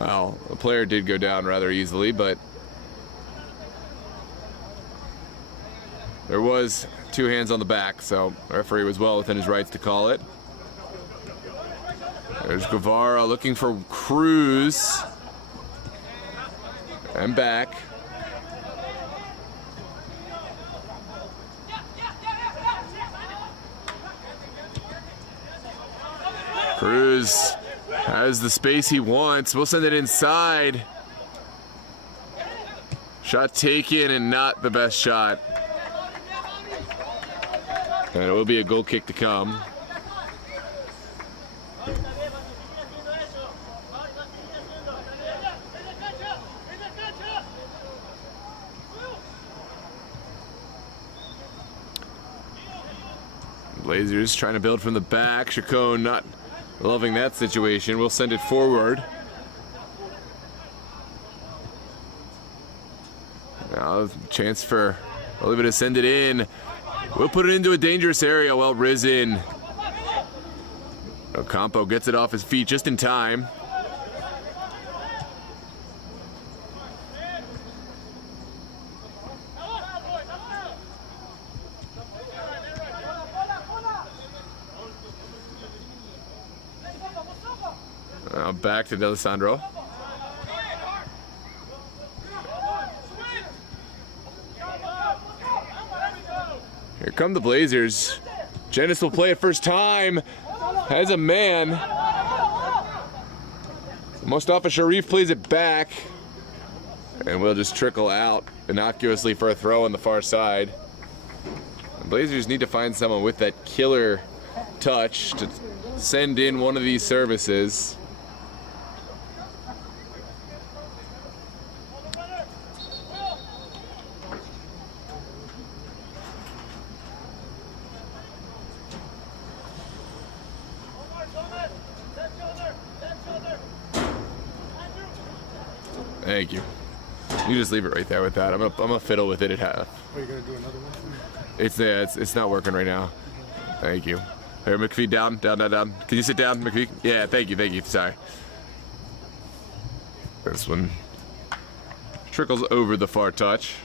Well, the player did go down rather easily, but there was 2 hands on the back, so the referee was well within his rights to call it. There's Guevara looking for Cruz. And back. Cruz has the space he wants. We'll send it inside. Shot taken and not the best shot. And it will be a goal kick to come. Blazers trying to build from the back. Chacon not loving that situation. We'll send it forward. Now, chance for Oliva to send it in. We'll put it into a dangerous area. Well risen. Ocampo gets it off his feet just in time. Now back to D'Alessandro. Here come the Blazers. Janice will play it first time. Has a man. Mustafa Sharif plays it back. And we'll just trickle out innocuously for a throw on the far side. The Blazers need to find someone with that killer touch to send in one of these services. Thank you. You just leave it right there with that. I'm gonna fiddle with it at half. Are you gonna do another one? It's not working right now. Thank you. Here, McPhee, down. Can you sit down, McPhee? Yeah, thank you. Sorry. This one trickles over the far touch.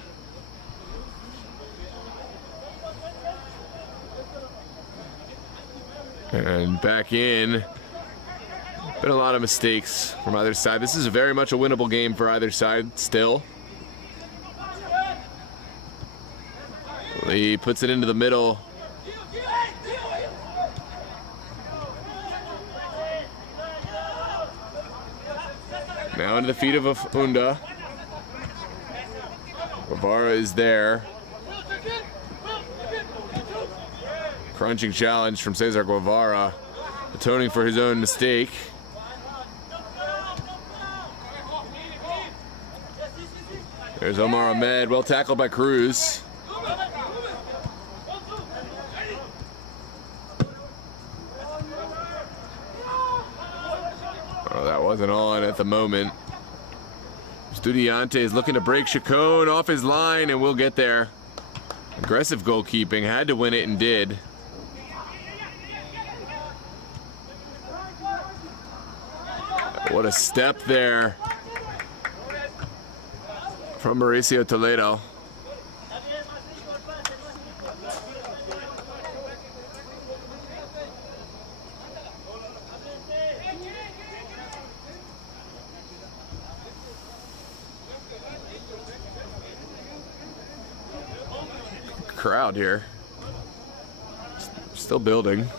And back in. Been a lot of mistakes from either side. This is very much a winnable game for either side still. Lee puts it into the middle. Now into the feet of Unda. Guevara is there. Crunching challenge from Cesar Guevara, atoning for his own mistake. There's Omar Ahmed, well tackled by Cruz. Oh, that wasn't on at the moment. Estudiantes looking to break Chacon off his line, and we'll get there. Aggressive goalkeeping, had to win it and did. What a step there from Mauricio Toledo. Crowd here. Still building.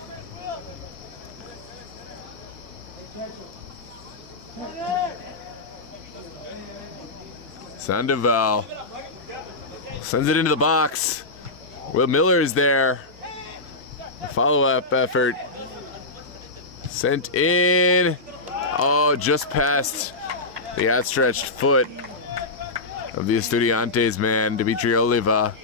Sandoval sends it into the box. Will Miller is there. A follow-up effort. Sent in. Oh, just past the outstretched foot of the Estudiantes man, Dimitri Oliva.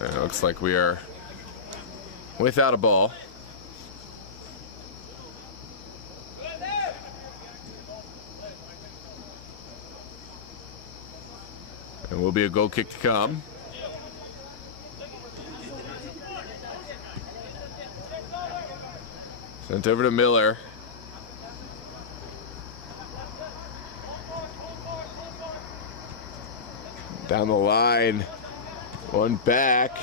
It looks like we are without a ball. And will be a goal kick to come. Sent over to Miller. Down the line. One back.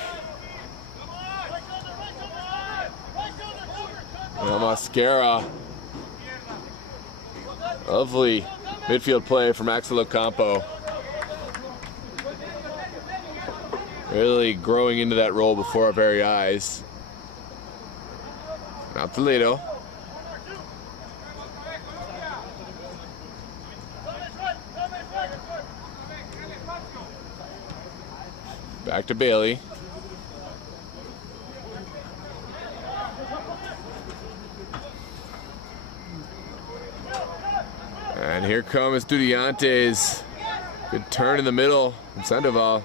Now Mascara. Lovely midfield play from Axel Ocampo. Really growing into that role before our very eyes. Now Toledo. Back to Bailey. And here come Estudiantes. Good turn in the middle from Sandoval.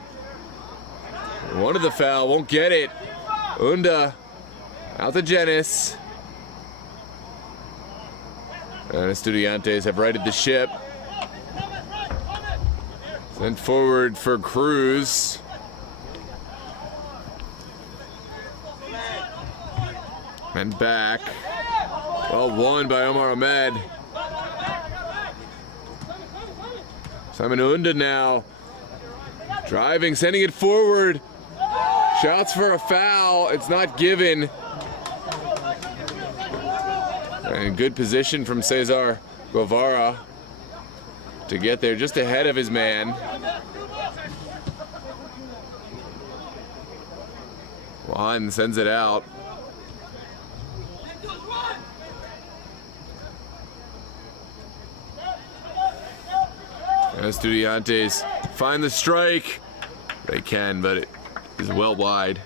One of the foul, won't get it. Unda out to Genis. And Estudiantes have righted the ship. Sent forward for Cruz. And back. Well won by Omar Ahmed. Simon Unda now. Driving, sending it forward. Shots for a foul. It's not given. And good position from Cesar Guevara to get there just ahead of his man. Juan sends it out. And Estudiantes find the strike. They can, but it is well wide.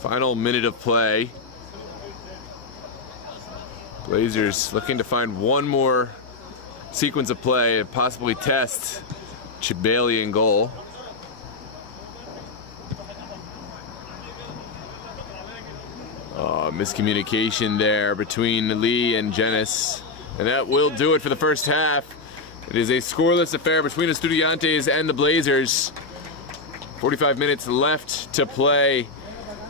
Final minute of play. Blazers looking to find one more sequence of play and possibly test Chibali in goal. Miscommunication there between Lee and Genis. And that will do it for the first half. It is a scoreless affair between Estudiantes and the Blazers. 45 minutes left to play.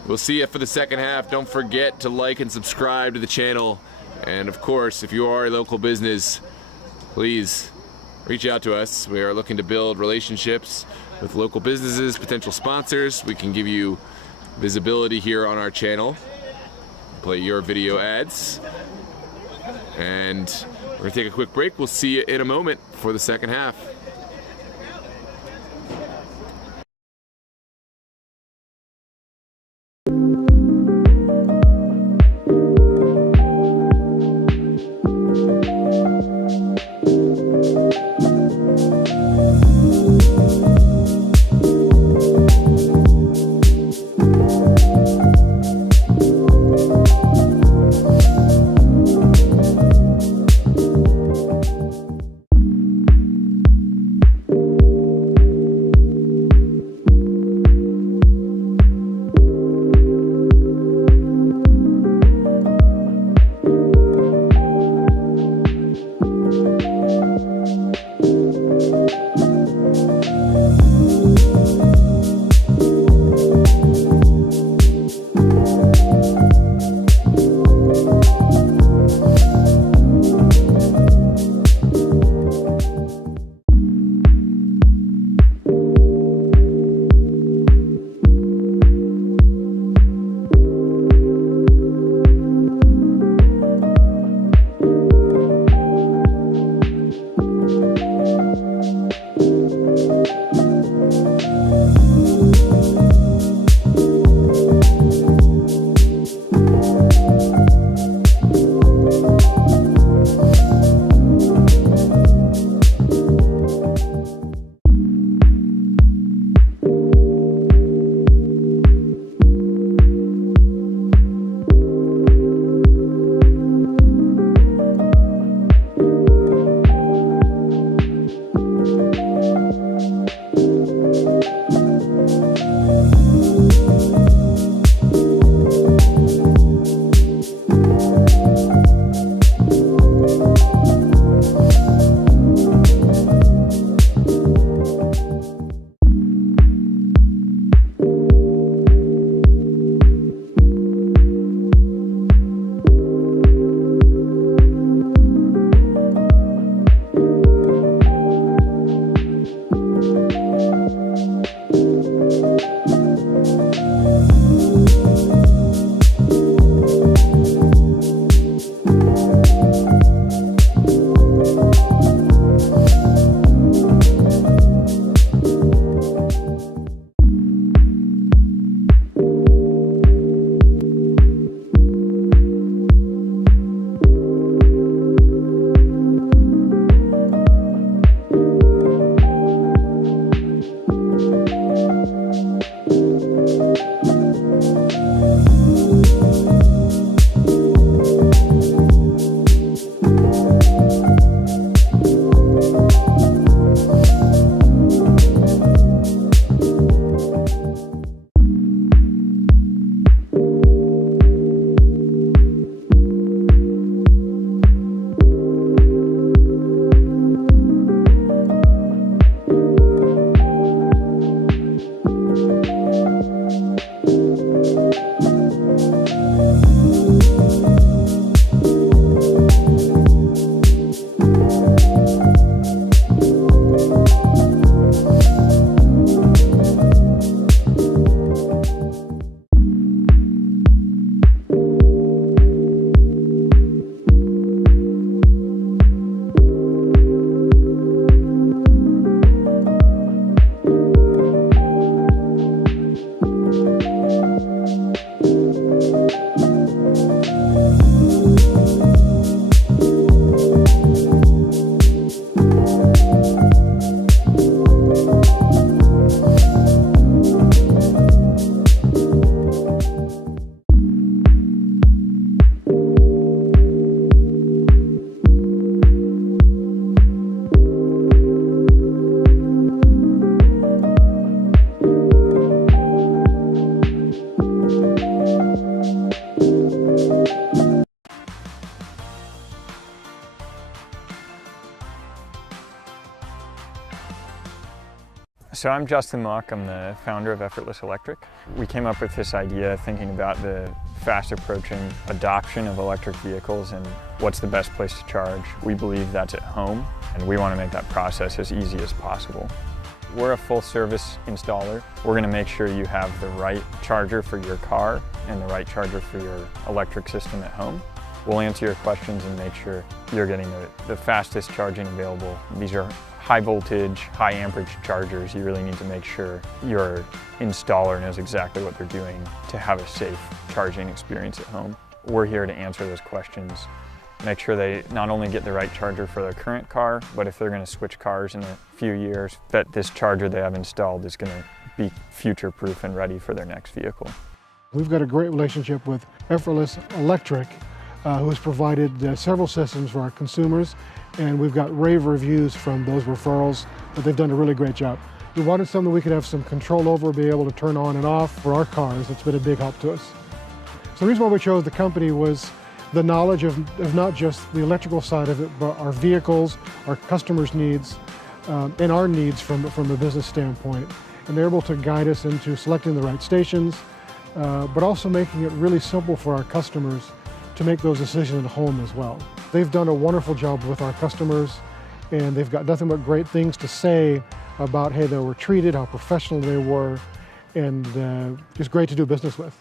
We'll see you for the second half. Don't forget to like and subscribe to the channel. And of course, if you are a local business, please reach out to us. We are looking to build relationships with local businesses, potential sponsors. We can give you visibility here on our channel, play your video ads. And we're gonna take a quick break. We'll see you in a moment for the second half. So I'm Justin Mock, I'm the founder of Effortless Electric. We came up with this idea thinking about the fast approaching adoption of electric vehicles and what's the best place to charge. We believe that's at home, and we want to make that process as easy as possible. We're a full service installer. We're going to make sure you have the right charger for your car and the right charger for your electric system at home. We'll answer your questions and make sure you're getting the fastest charging available. These are high voltage, high amperage chargers. You really need to make sure your installer knows exactly what they're doing to have a safe charging experience at home. We're here to answer those questions. Make sure they not only get the right charger for their current car, but if they're going to switch cars in a few years, that this charger they have installed is going to be future-proof and ready for their next vehicle. We've got a great relationship with Effortless Electric, who has provided several systems for our consumers, and we've got rave reviews from those referrals that they've done a really great job. We wanted something we could have some control over, be able to turn on and off for our cars. It's been a big help to us. So the reason why we chose the company was the knowledge of not just the electrical side of it, but our vehicles, our customers' needs, and our needs from a business standpoint. And they're able to guide us into selecting the right stations, but also making it really simple for our customers to make those decisions at home as well. They've done a wonderful job with our customers, and they've got nothing but great things to say about how they were treated, how professional they were, and just great to do business with.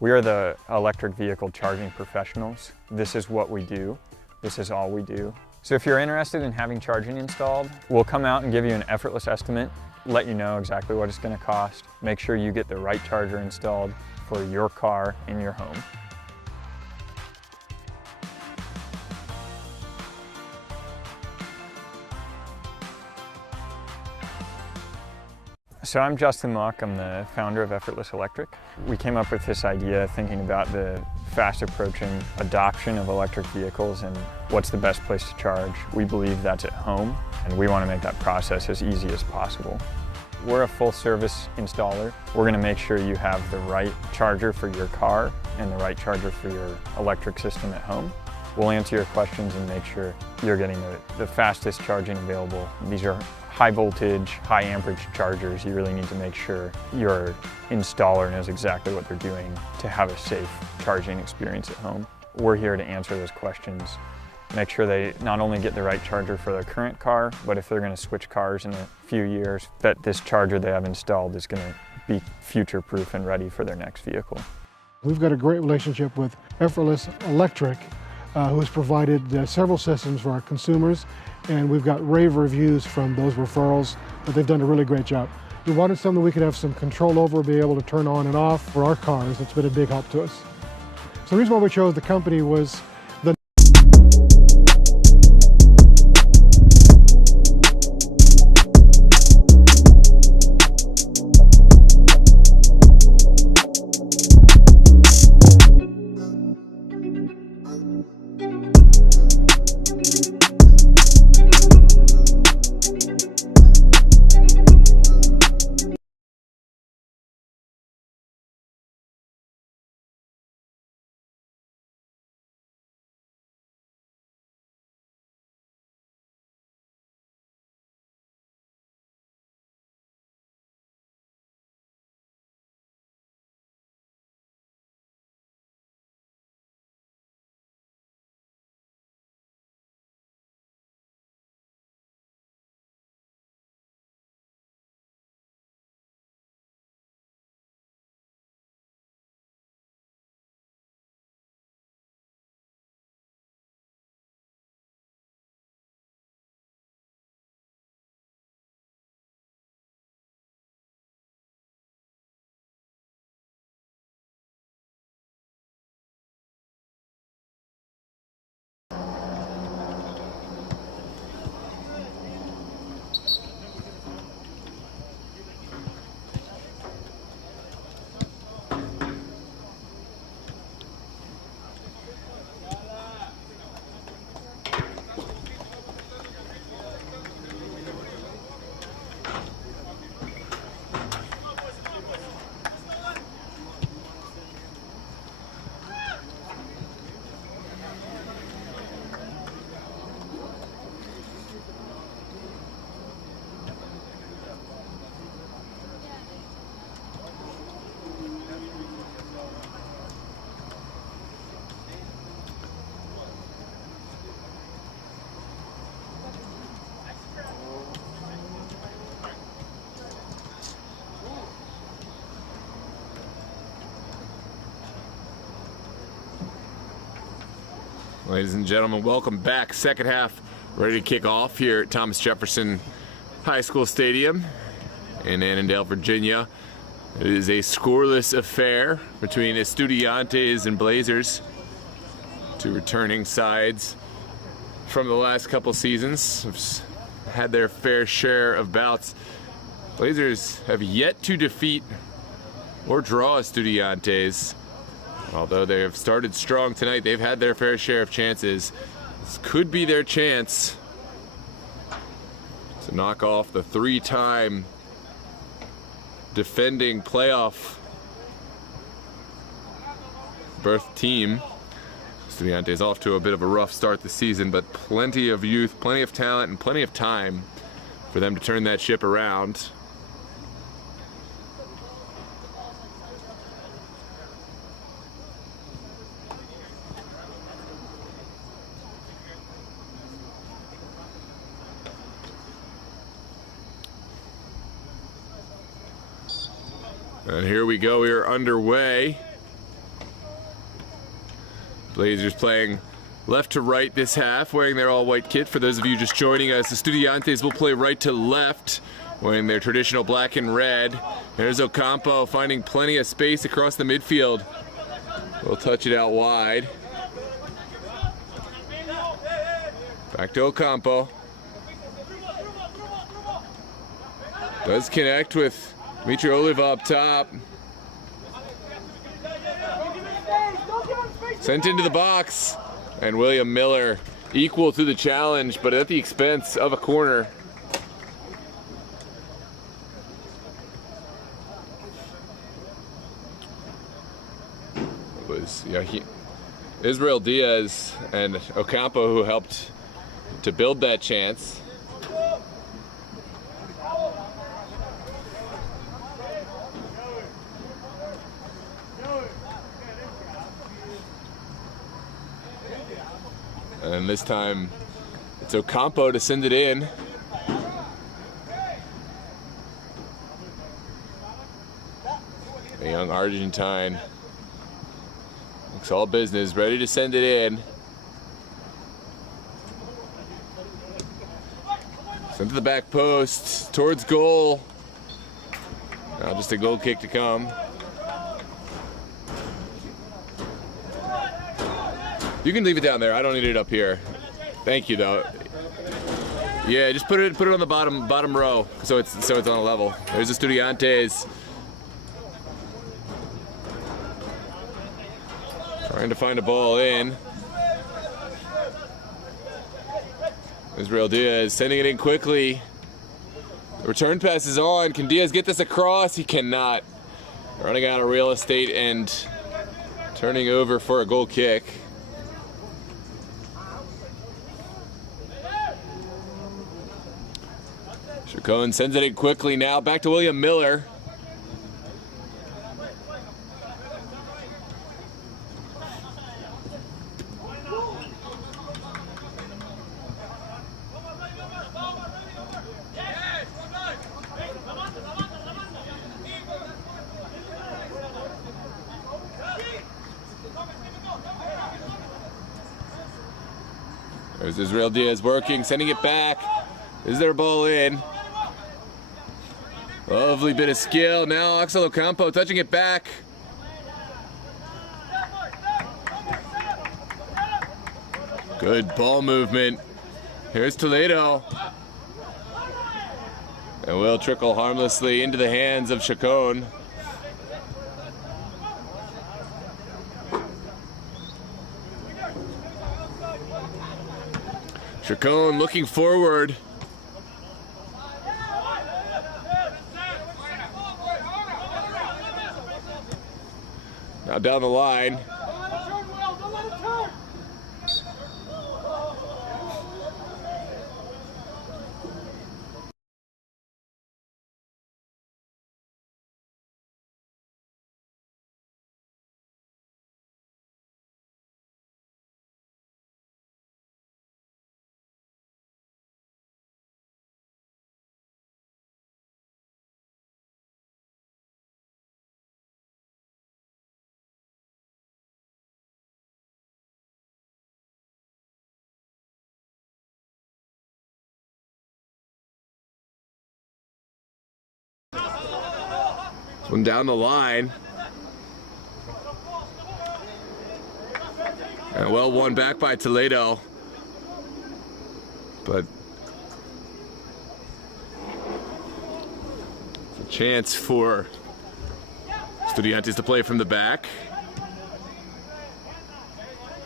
We are the electric vehicle charging professionals. This is what we do. This is all we do. So if you're interested in having charging installed, we'll come out and give you an effortless estimate, let you know exactly what it's going to cost, make sure you get the right charger installed for your car in your home. So I'm Justin Mock, I'm the founder of Effortless Electric. We came up with this idea thinking about the fast approaching adoption of electric vehicles and what's the best place to charge. We believe that's at home, and we want to make that process as easy as possible. We're a full service installer. We're going to make sure you have the right charger for your car and the right charger for your electric system at home. We'll answer your questions and make sure you're getting the fastest charging available. These are high voltage, high amperage chargers. You really need to make sure your installer knows exactly what they're doing to have a safe charging experience at home. We're here to answer those questions. Make sure they not only get the right charger for their current car, but if they're going to switch cars in a few years, that this charger they have installed is going to be future-proof and ready for their next vehicle. We've got a great relationship with Effortless Electric, who has provided several systems for our consumers, and we've got rave reviews from those referrals that they've done a really great job. We wanted something we could have some control over, be able to turn on and off for our cars. It's been a big help to us. So the reason why we chose the company was Ladies and gentlemen, welcome back. Second half ready to kick off here at Thomas Jefferson High School Stadium in Annandale, Virginia. It is a scoreless affair between Estudiantes and Blazers, two returning sides from the last couple seasons. Have had their fair share of bouts. Blazers have yet to defeat or draw Estudiantes. Although they have started strong tonight, they've had their fair share of chances. This could be their chance to knock off the three-time defending playoff berth team. Estudiantes off to a bit of a rough start this season, but plenty of youth, plenty of talent, and plenty of time for them to turn that ship around. And here we go, we are underway. Blazers playing left to right this half, wearing their all-white kit. For those of you just joining us, the Estudiantes will play right to left, wearing their traditional black and red. There's Ocampo finding plenty of space across the midfield. We'll touch it out wide. Back to Ocampo. Does connect with Dimitri Oliva up top. Sent into the box. And William Miller equal to the challenge, but at the expense of a corner. It was Israel Diaz and Ocampo who helped to build that chance. And this time, it's Ocampo to send it in. The young Argentine looks all business, ready to send it in. Sent to the back post, towards goal. Now just a goal kick to come. You can leave it down there. I don't need it up here. Thank you, though. Yeah, just put it on the bottom row, so it's on a level. There's Estudiantes trying to find a ball in. Israel Diaz sending it in quickly. The return pass is on. Can Diaz get this across? He cannot. Running out of real estate and turning over for a goal kick. Chacon sends it in quickly now. Back to William Miller. There's Israel Diaz working, sending it back. Is there a ball in? Lovely bit of skill. Now Axel Ocampo touching it back. Good ball movement. Here's Toledo. And will trickle harmlessly into the hands of Chacon. Chacon looking forward. Now down the line. One down the line. And well won back by Toledo. But it's a chance for Estudiantes to play from the back.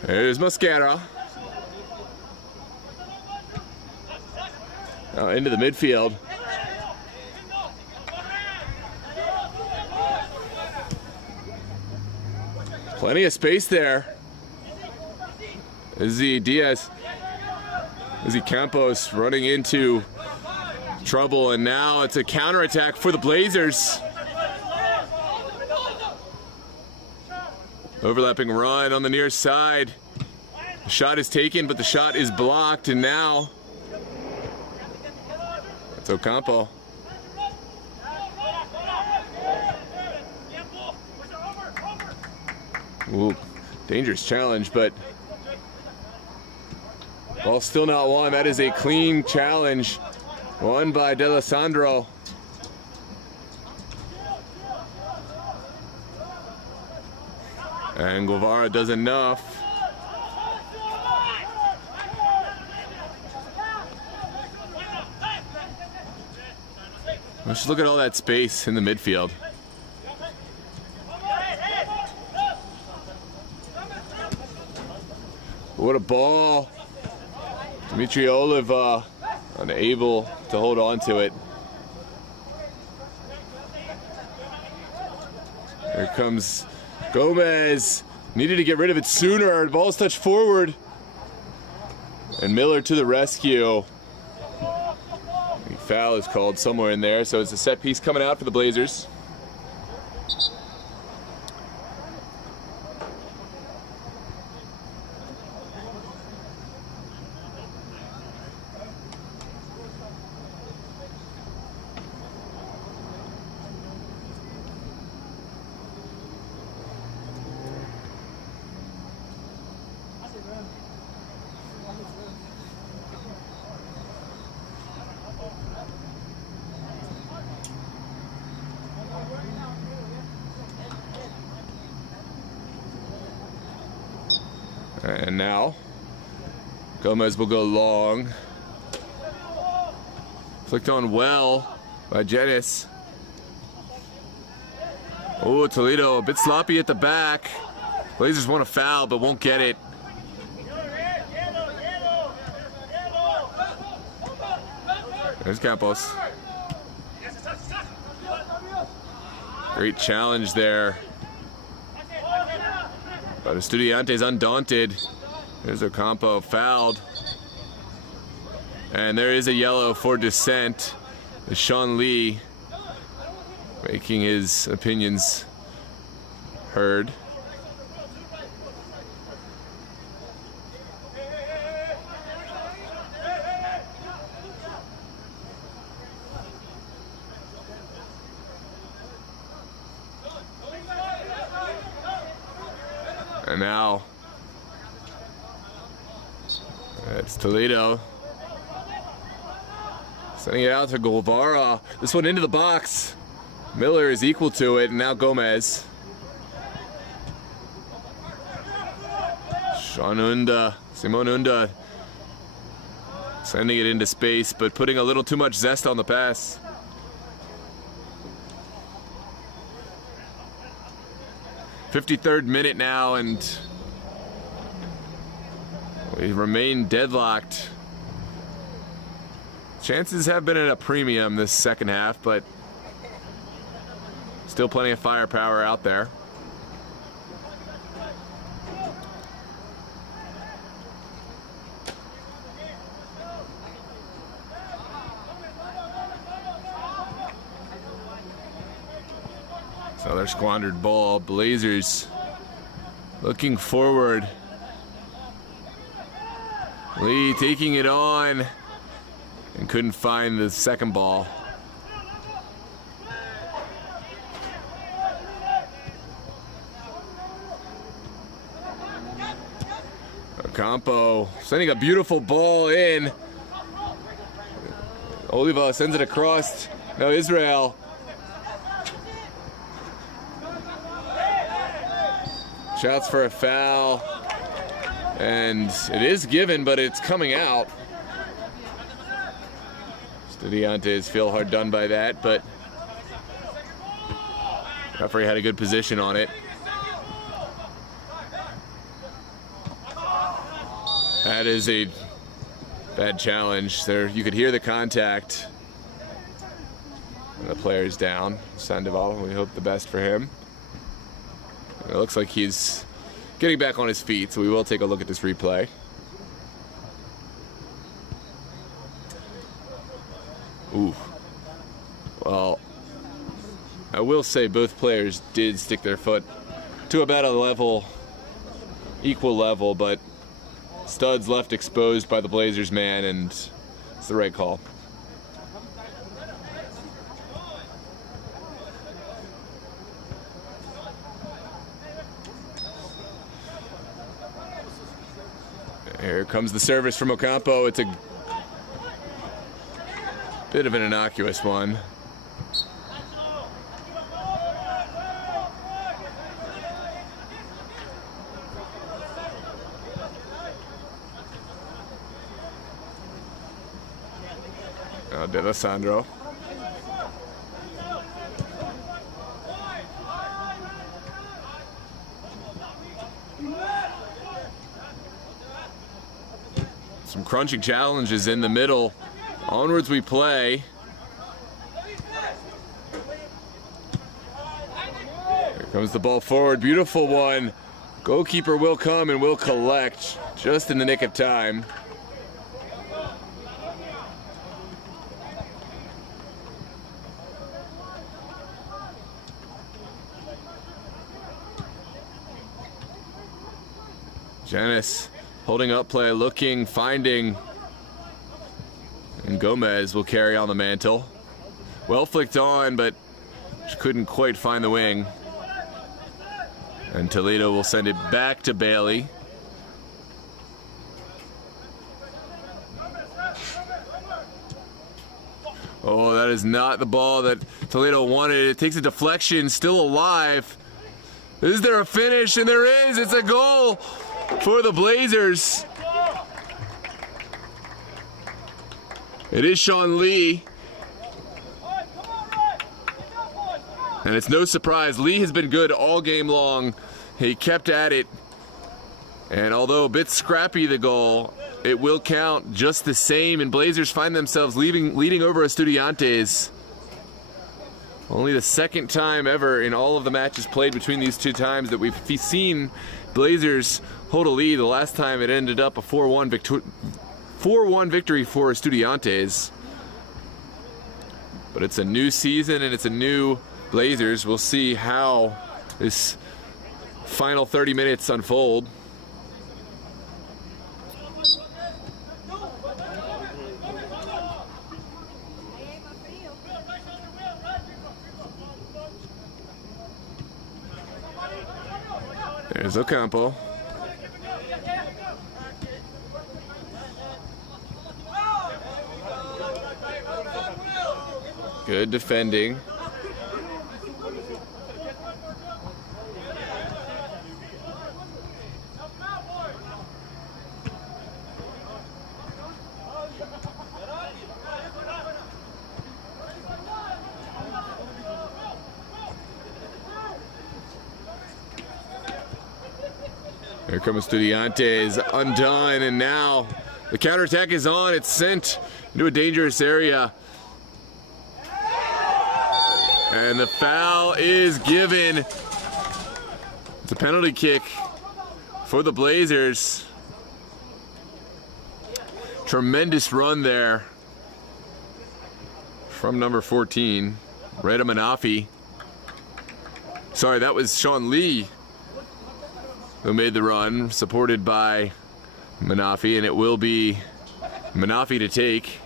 There's Mosquera. Now into the midfield. Plenty of space there. Izzy Campos running into trouble, and now it's a counterattack for the Blazers. Overlapping run on the near side. The shot is taken, but the shot is blocked, and now it's Ocampo. Ooh, dangerous challenge, but ball still not won. That is a clean challenge won by D'Alessandro. And Guevara does enough. Let's just look at all that space in the midfield. What a ball. Dmitry Oliva unable to hold on to it. Here comes Gomez. Needed to get rid of it sooner. The ball's touched forward. And Miller to the rescue. The foul is called somewhere in there, so it's a set piece coming out for the Blazers. And now, Gomez will go long. Flicked on well by Jettis. Oh, Toledo a bit sloppy at the back. Blazers want a foul, but won't get it. There's Campos. Great challenge there. But Estudiantes undaunted. There's Ocampo fouled. And there is a yellow for dissent. It's Sean Lee making his opinions heard. And now it's Toledo sending it out to Guevara. This one into the box. Miller is equal to it, and now Gomez. Simon Unda sending it into space, but putting a little too much zest on the pass. .53rd minute now, and we remain deadlocked. Chances have been at a premium this second half, but still plenty of firepower out there. Another squandered ball. Blazers looking forward. Lee taking it on and couldn't find the second ball. Ocampo sending a beautiful ball in. Oliva sends it across. Now Israel Shouts for a foul. And it is given, but it's coming out. Estudiantes feel hard done by that, but referee had a good position on it. That is a bad challenge. There, you could hear the contact. And the player's down. Sandoval, we hope the best for him. It looks like he's getting back on his feet, so we will take a look at this replay. Ooh. Well, I will say both players did stick their foot to about a level, equal level, but Stud's left exposed by the Blazers man, and it's the right call. Here comes the service from Ocampo. It's a bit of an innocuous one. D'Alessandro. Some crunching challenges in the middle. Onwards we play. Here comes the ball forward. Beautiful one. Goalkeeper will come and will collect just in the nick of time. Janis holding up play, looking, finding, and Gomez will carry on the mantle. Well flicked on, but couldn't quite find the wing. And Toledo will send it back to Bailey. Oh, that is not the ball that Toledo wanted. It takes a deflection, still alive. Is there a finish? And there is. It's a goal for the Blazers. It is Sean Lee. And it's no surprise, Lee has been good all game long. He kept at it. And although a bit scrappy the goal, it will count just the same. And Blazers find themselves leading over Estudiantes. Only the second time ever in all of the matches played between these two times that we've seen Blazers hold a lead. The last time it ended up a 4-1 victory for Estudiantes. But it's a new season and it's a new Blazers. We'll see how this final 30 minutes unfold. There's Ocampo. Good defending. Here comes Estudiantes, undone, and now the counterattack is on. It's sent into a dangerous area. And the foul is given. It's a penalty kick for the Blazers. Tremendous run there from number 14, Reda Manafi. Sorry, that was Sean Lee who made the run, supported by Manafi, and it will be Manafi to take.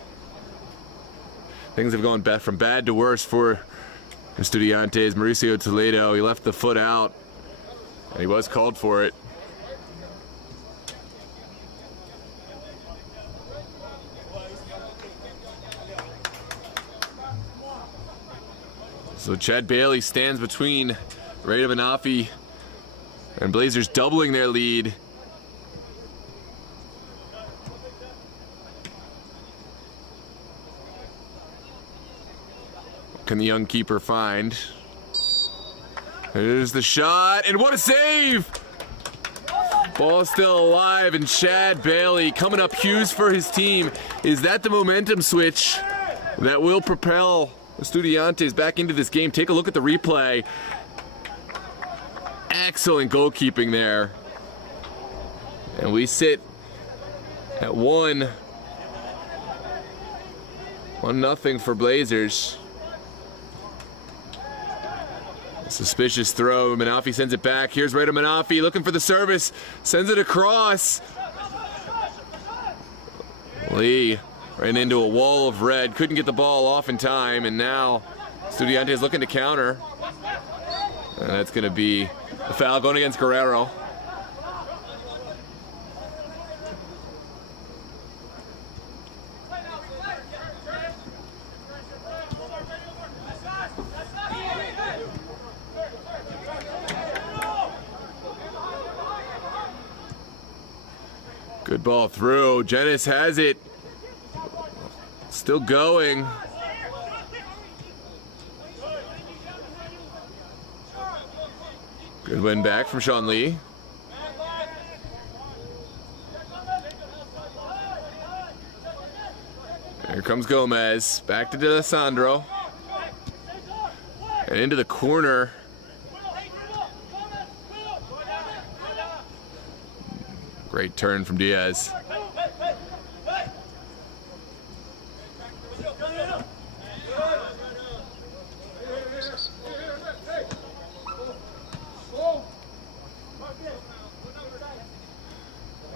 Things have gone from bad to worse for Estudiantes. Mauricio Toledo, he left the foot out, and he was called for it. So Chad Bailey stands between Reda Manafi And Blazers doubling their lead. Can the young keeper find? There's the shot, and what a save! Ball still alive, and Chad Bailey coming up huge for his team. Is that the momentum switch that will propel Estudiantes back into this game? Take a look at the replay. Excellent goalkeeping there. And we sit at 1-0 for Blazers. Suspicious throw. Manafi sends it back. Here's Reda Manafi looking for the service. Sends it across. Lee ran into a wall of red. Couldn't get the ball off in time. And now Estudiantes looking to counter. And that's going to be a foul going against Guerrero. Good ball through. Jennings has it. Still going. Good win back from Sean Lee. Here comes Gomez. Back to D'Alessandro. And into the corner. Great turn from Diaz.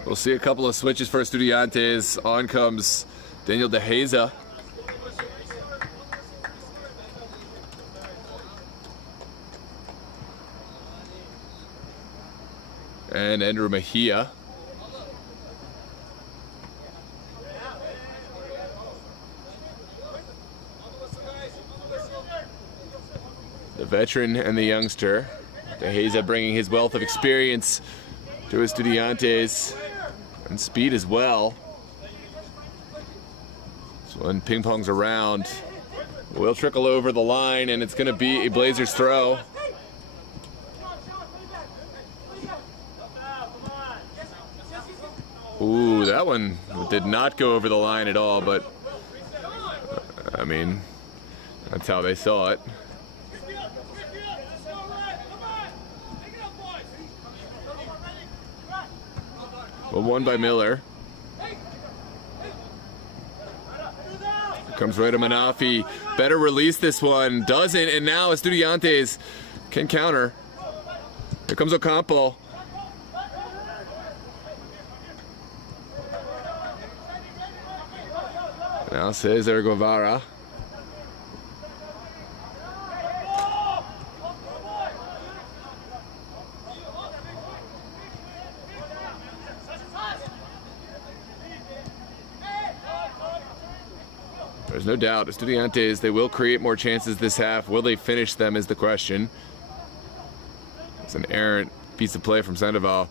We'll see a couple of switches for Estudiantes. On comes Daniel De Geza. And Andrew Mejia. The veteran and the youngster. De Geza bringing his wealth of experience to Estudiantes and speed as well. So when ping pong's around, will trickle over the line, and it's going to be a Blazers throw. Ooh, that one did not go over the line at all, but I mean, that's how they saw it. Well, won by Miller. Here comes Reda Manafi. Better release this one. Doesn't, and now Estudiantes can counter. Here comes Ocampo. Now Cesar Guevara. There's no doubt, Estudiantes, they will create more chances this half. Will they finish them is the question. It's an errant piece of play from Sandoval.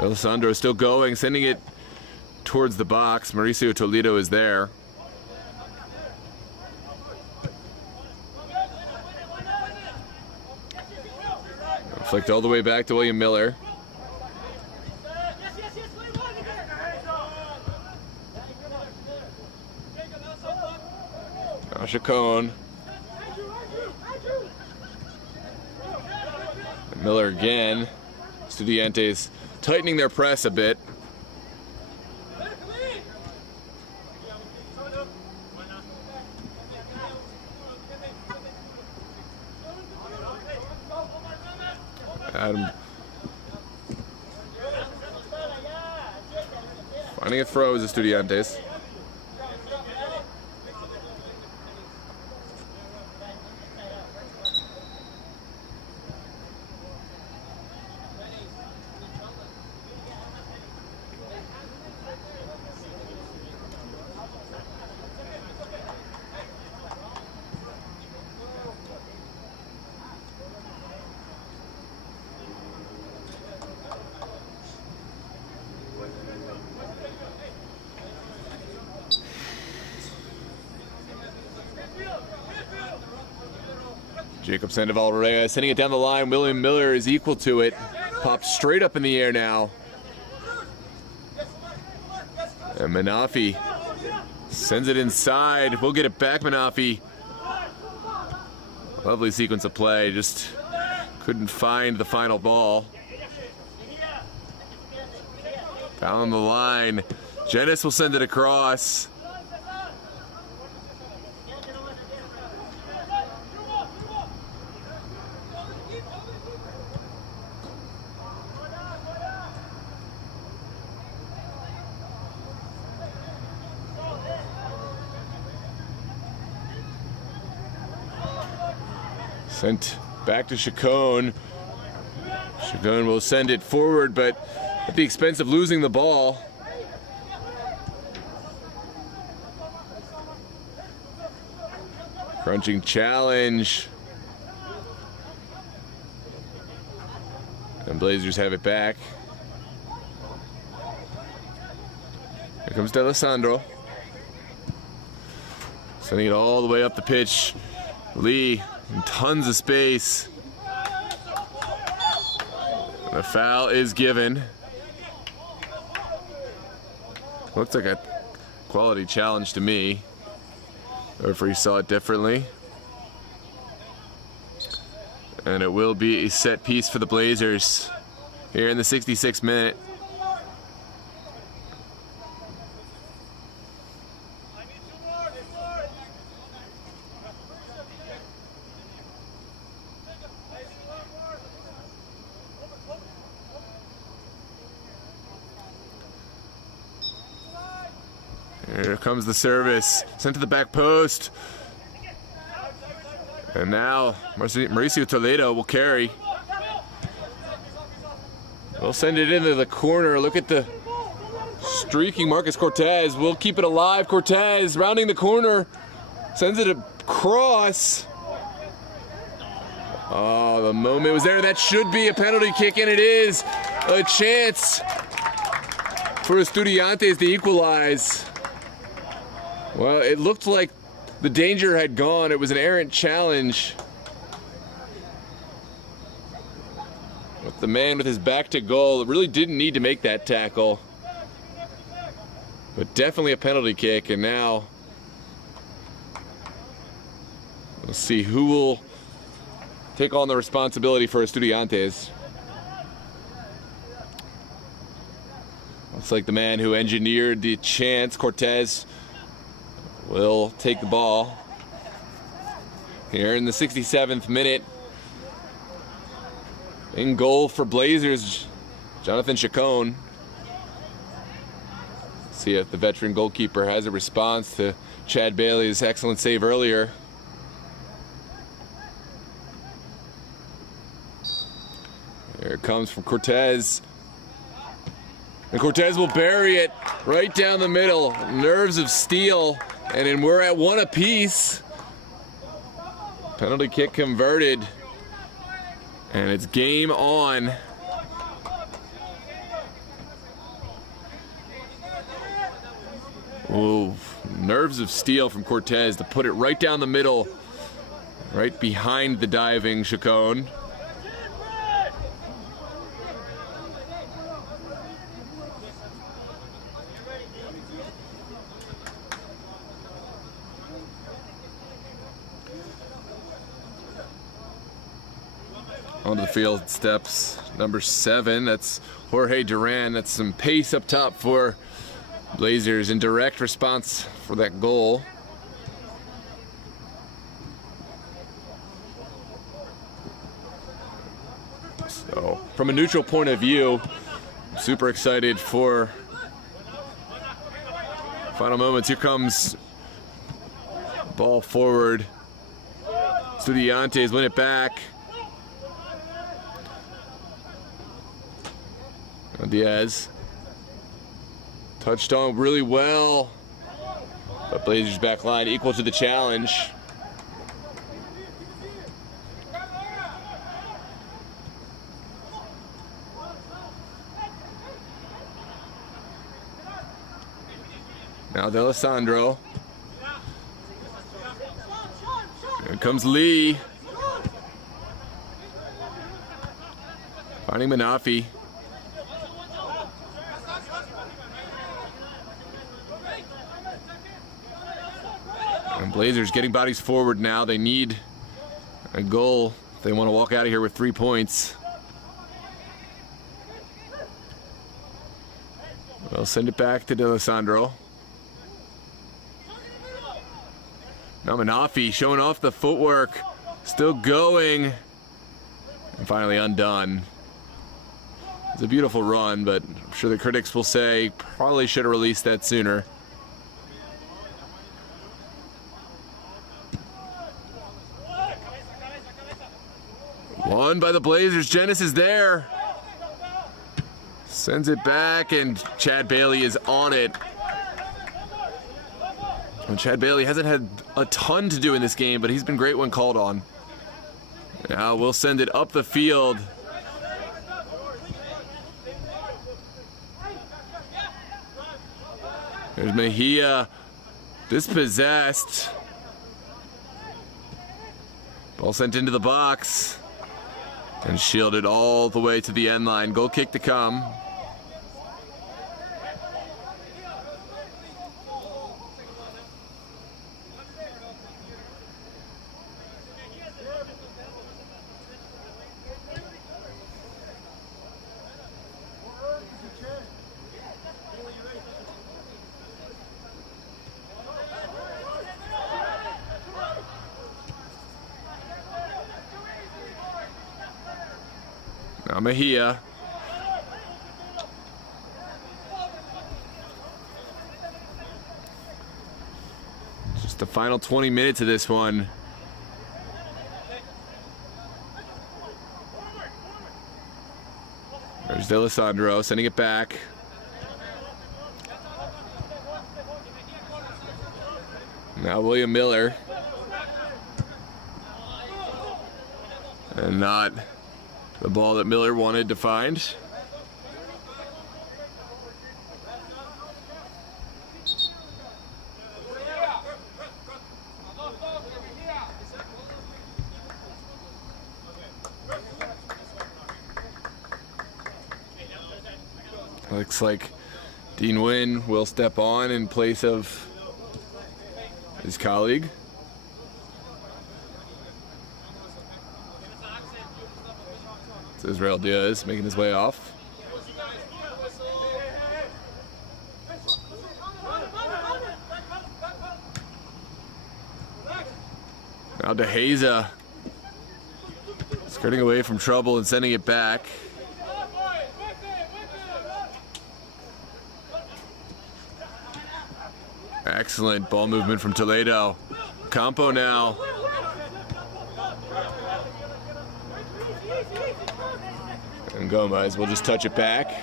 Alessandro is still going, sending it towards the box. Mauricio Toledo is there. Flicked all the way back to William Miller. Chacon. Miller again. Estudiantes tightening their press a bit. Adam finding a throw is Estudiantes. Jacob Sandoval-Reyes sending it down the line. William Miller is equal to it. Popped straight up in the air now. And Manafi sends it inside. We'll get it back, Manafi. Lovely sequence of play. Just couldn't find the final ball. Found the line. Jenness will send it across. Sent back to Chacon. Chacon will send it forward, but at the expense of losing the ball. Crunching challenge. And Blazers have it back. Here comes D'Alessandro. Sending it all the way up the pitch. Lee in tons of space. The foul is given. Looks like a quality challenge to me. The referee saw it differently. And it will be a set piece for the Blazers here in the 66th minute. Here comes the service, sent to the back post. And now Mauricio Toledo will carry. We'll send it into the corner. Look at the streaking Marcus Cortez. We'll keep it alive. Cortez rounding the corner, sends it across. Oh, the moment was there. That should be a penalty kick, and it is a chance for Estudiantes to equalize. Well, it looked like the danger had gone. It was an errant challenge. With the man with his back to goal, really didn't need to make that tackle. But definitely a penalty kick, and now we'll see who will take on the responsibility for Estudiantes. Looks like the man who engineered the chance, Cortez, will take the ball here in the 67th minute. In goal for Blazers, Jonathan Chacon. See if the veteran goalkeeper has a response to Chad Bailey's excellent save earlier. Here it comes from Cortez. And Cortez will bury it right down the middle. Nerves of steel. And then we're at one apiece. Penalty kick converted. And it's game on. Ooh, nerves of steel from Cortez to put it right down the middle. Right behind the diving Chacon. Onto the field steps number 7. That's Jorge Duran. That's some pace up top for Blazers in direct response for that goal. So, from a neutral point of view, super excited for final moments. Here comes ball forward. Estudiantes win it back. Diaz touched on really well, but Blazers back line equal to the challenge. Now D'Alessandro. Here comes Lee. Finding Manafi. And Blazers getting bodies forward now. They need a goal if they want to walk out of here with 3 points. They'll send it back to D'Alessandro. Now Manafi showing off the footwork. Still going. And finally undone. It's a beautiful run, but I'm sure the critics will say probably should have released that sooner. Won by the Blazers. Genis is there. Sends it back, and Chad Bailey is on it. And Chad Bailey hasn't had a ton to do in this game, but he's been great when called on. Now we'll send it up the field. There's Mejia, dispossessed. Ball sent into the box and shielded all the way to the end line. Goal kick to come. Now Mejia. Just the final 20 minutes of this one. There's D'Alessandro sending it back. Now William Miller. And not the ball that Miller wanted to find. Looks like Dean Wynn will step on in place of his colleague. It's Israel Diaz making his way off. Now DeHaza skirting away from trouble and sending it back. Excellent ball movement from Toledo. Campo now. And Gomez will just touch it back.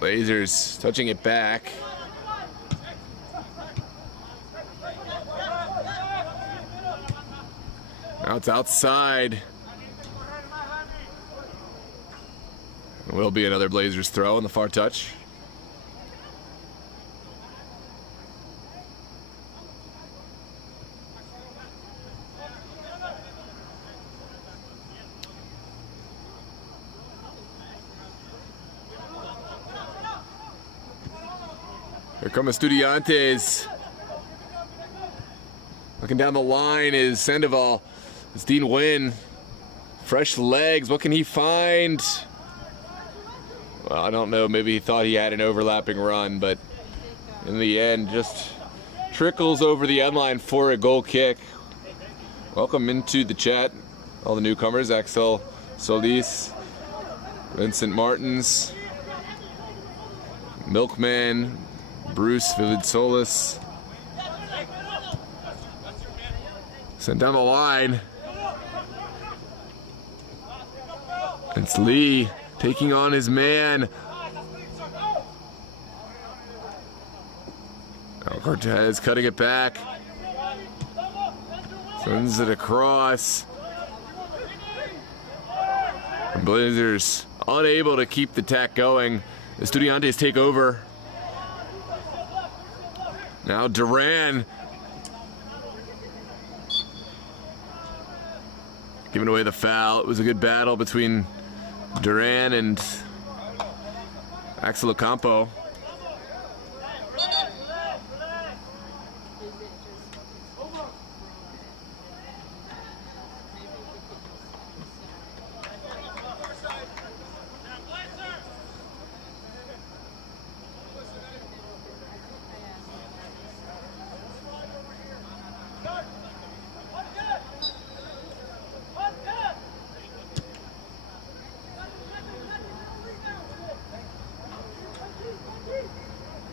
Blazers touching it back. Now it's outside. It will be another Blazers throw on the far touch. Here come Estudiantes. Looking down the line is Sandoval. It's Dean Wynn. Fresh legs. What can he find? Well, I don't know. Maybe he thought he had an overlapping run, but in the end, just trickles over the end line for a goal kick. Welcome into the chat, all the newcomers. Axel Solis, Vincent Martins, Milkman, Bruce Vivid Solis. Sent down the line. It's Lee taking on his man. Now Cortez cutting it back. Sends it across. And Blazers unable to keep the attack going. The Estudiantes take over. Now Duran giving away the foul. It was a good battle between Duran and Axel Ocampo.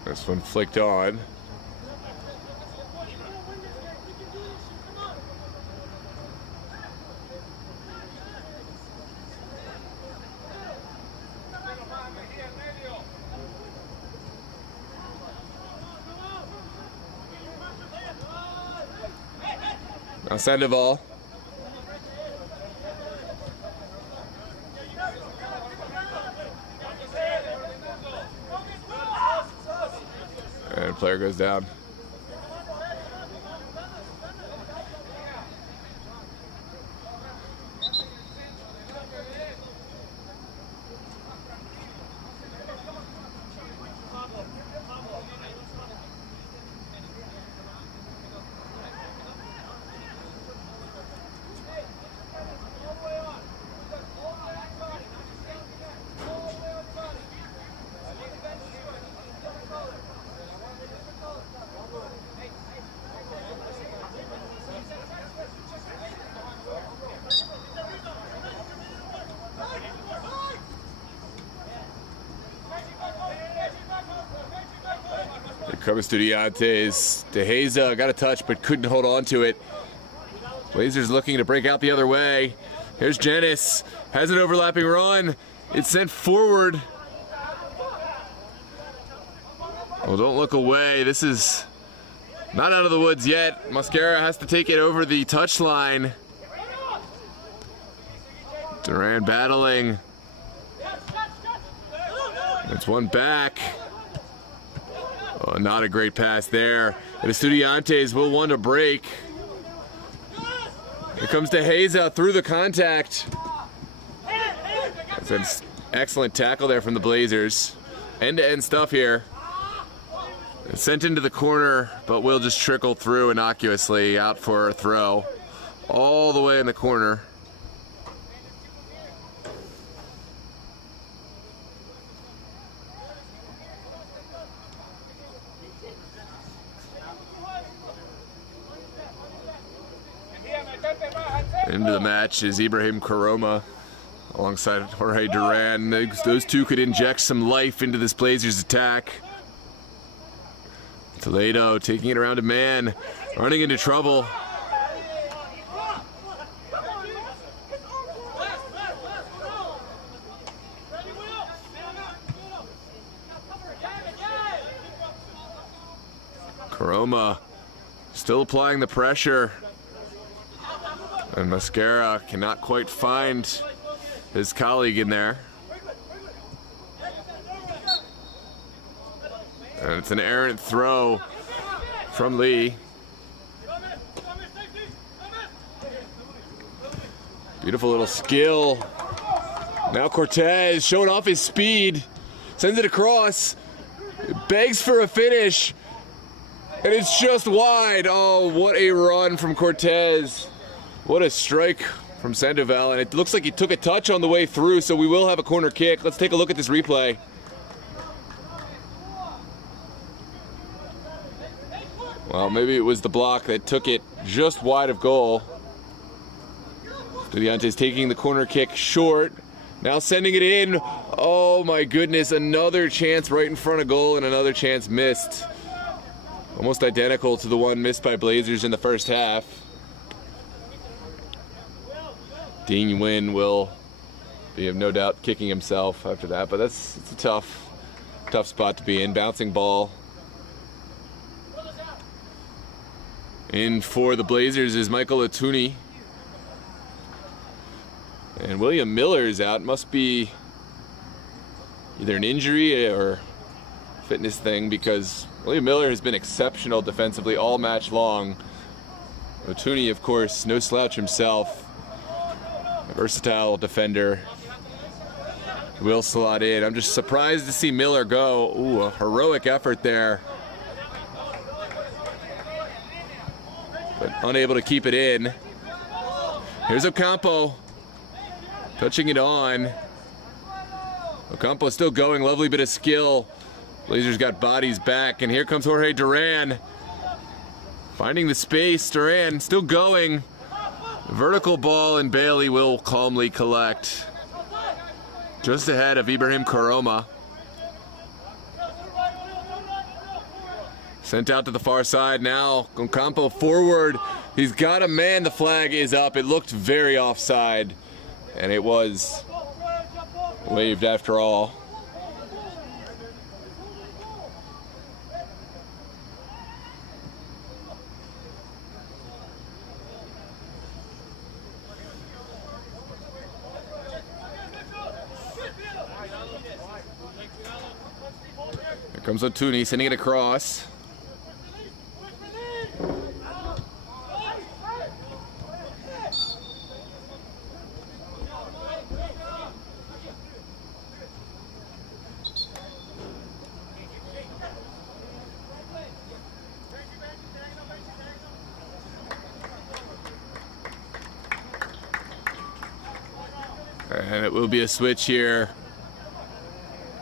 This one flicked on. Now Sandoval. And player goes down. Come Estudiantes. De Heza got a touch but couldn't hold on to it. Blazers looking to break out the other way. Here's Janice. Has an overlapping run. It's sent forward. Oh, don't look away. This is not out of the woods yet. Mascara has to take it over the touchline. Duran battling. That's one back. Oh, not a great pass there. And Estudiantes will want to break. Here comes De Heza through the contact. That's an excellent tackle there from the Blazers. End-to-end stuff here. It's sent into the corner, but will just trickle through innocuously out for a throw. All the way in the corner. Into the match is Ibrahim Karoma alongside Jorge Duran. Those two could inject some life into this Blazers attack. Toledo taking it around a man, running into trouble. Karoma still applying the pressure. And Mascara cannot quite find his colleague in there. And it's an errant throw from Lee. Beautiful little skill. Now Cortez showing off his speed. Sends it across. Begs for a finish. And it's just wide. Oh, what a run from Cortez. What a strike from Sandoval, and it looks like he took a touch on the way through, so we will have a corner kick. Let's take a look at this replay. Well, maybe it was the block that took it just wide of goal. Estudiantes taking the corner kick short, now sending it in. Oh my goodness, another chance right in front of goal and another chance missed. Almost identical to the one missed by Blazers in the first half. Dean Wynn will be of no doubt kicking himself after that, but it's a tough spot to be in. Bouncing ball. In for the Blazers is Michael Atuni. And William Miller is out. Must be either an injury or fitness thing, because William Miller has been exceptional defensively all match long. Atuni, of course, no slouch himself. A versatile defender. Will slot in. I'm just surprised to see Miller go. Ooh, a heroic effort there. But unable to keep it in. Here's Ocampo. Touching it on. Ocampo still going, lovely bit of skill. Blazers got bodies back, and here comes Jorge Duran. Finding the space, Duran still going. Vertical ball, and Bailey will calmly collect. Just ahead of Ibrahim Koroma. Sent out to the far side now. Ocampo forward. He's got a man, the flag is up. It looked very offside. And it was waved after all. Here comes Atuni, sending it across. And it will be a switch here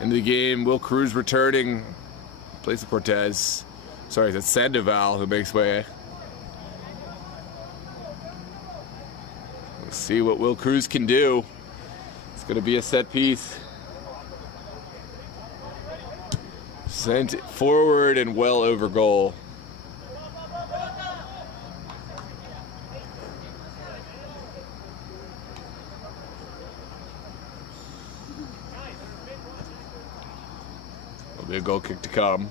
into the game. Will Cruz returning, place of Cortez. Sorry, that's Sandoval who makes way. Let's see what Will Cruz can do. It's going to be a set piece. Sent forward and well over goal. Be a goal kick to come.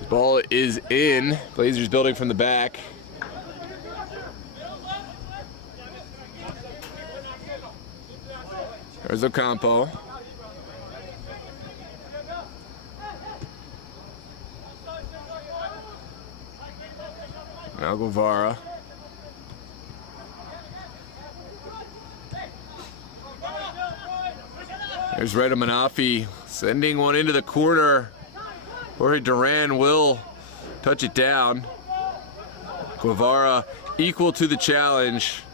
The ball is in. Blazers building from the back. There's Ocampo. Now Guevara. There's Reda Manafi sending one into the corner. Jorge Duran will touch it down. Guevara equal to the challenge.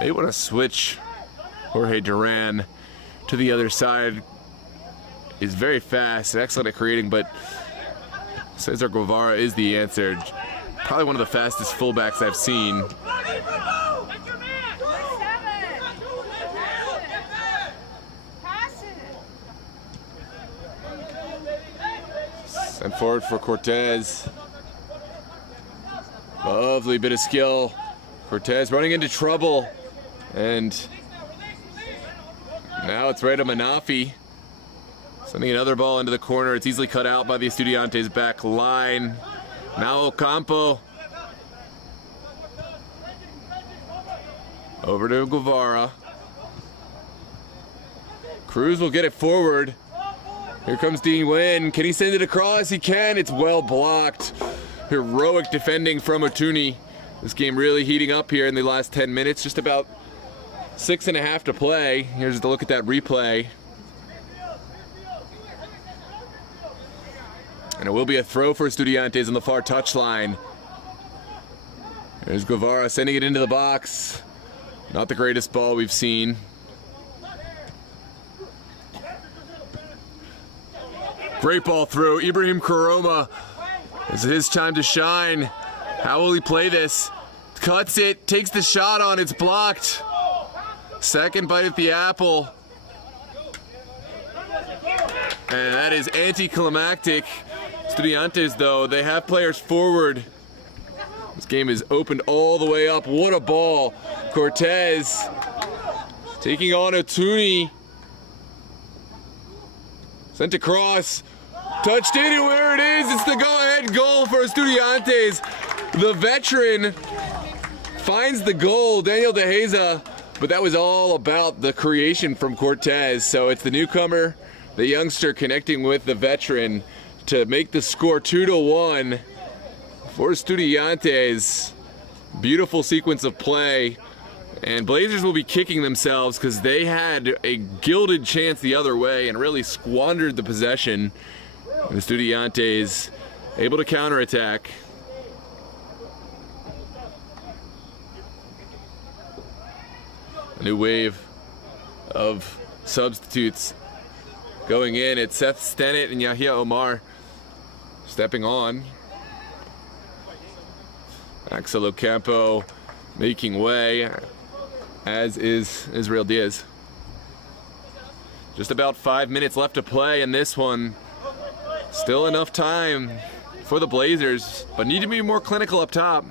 They want to switch Jorge Duran to the other side. He's very fast, excellent at creating, but Cesar Guevara is the answer. Probably one of the fastest fullbacks I've seen. Sent forward for Cortez. Lovely bit of skill. Cortez running into trouble. And now it's Reda Manafi. Sending another ball into the corner. It's easily cut out by the Estudiantes back line. Now Ocampo. Over to Guevara. Cruz will get it forward. Here comes Dean Nguyen. Can he send it across? He can. It's well blocked. Heroic defending from Atuni. This game really heating up here in the last 10 minutes. Just about 6.5 to play. Here's a look at that replay. And it will be a throw for Estudiantes on the far touchline. There's Guevara sending it into the box. Not the greatest ball we've seen. Great ball through. Ibrahim Koroma. It's his time to shine. How will he play this? Cuts it, takes the shot on, it's blocked. Second bite at the apple. And that is anticlimactic. Estudiantes, though, they have players forward This game is opened all the way up. What a ball. Cortez taking on Otuni. Sent across. Touched in, and where it is, it's the go-ahead goal for Estudiantes. The veteran finds the goal, Daniel De Heza, but that was all about the creation from Cortez. So it's the newcomer, the youngster, connecting with the veteran to make the score 2-1 for Estudiantes. Beautiful sequence of play. And Blazers will be kicking themselves because they had a gilded chance the other way and really squandered the possession. And Estudiantes able to counterattack. A new wave of substitutes going in. It's Seth Stennett and Yahya Omar stepping on. Axel Ocampo making way, as is Israel Diaz. Just about 5 minutes left to play in this one. Still enough time for the Blazers, but need to be more clinical up top.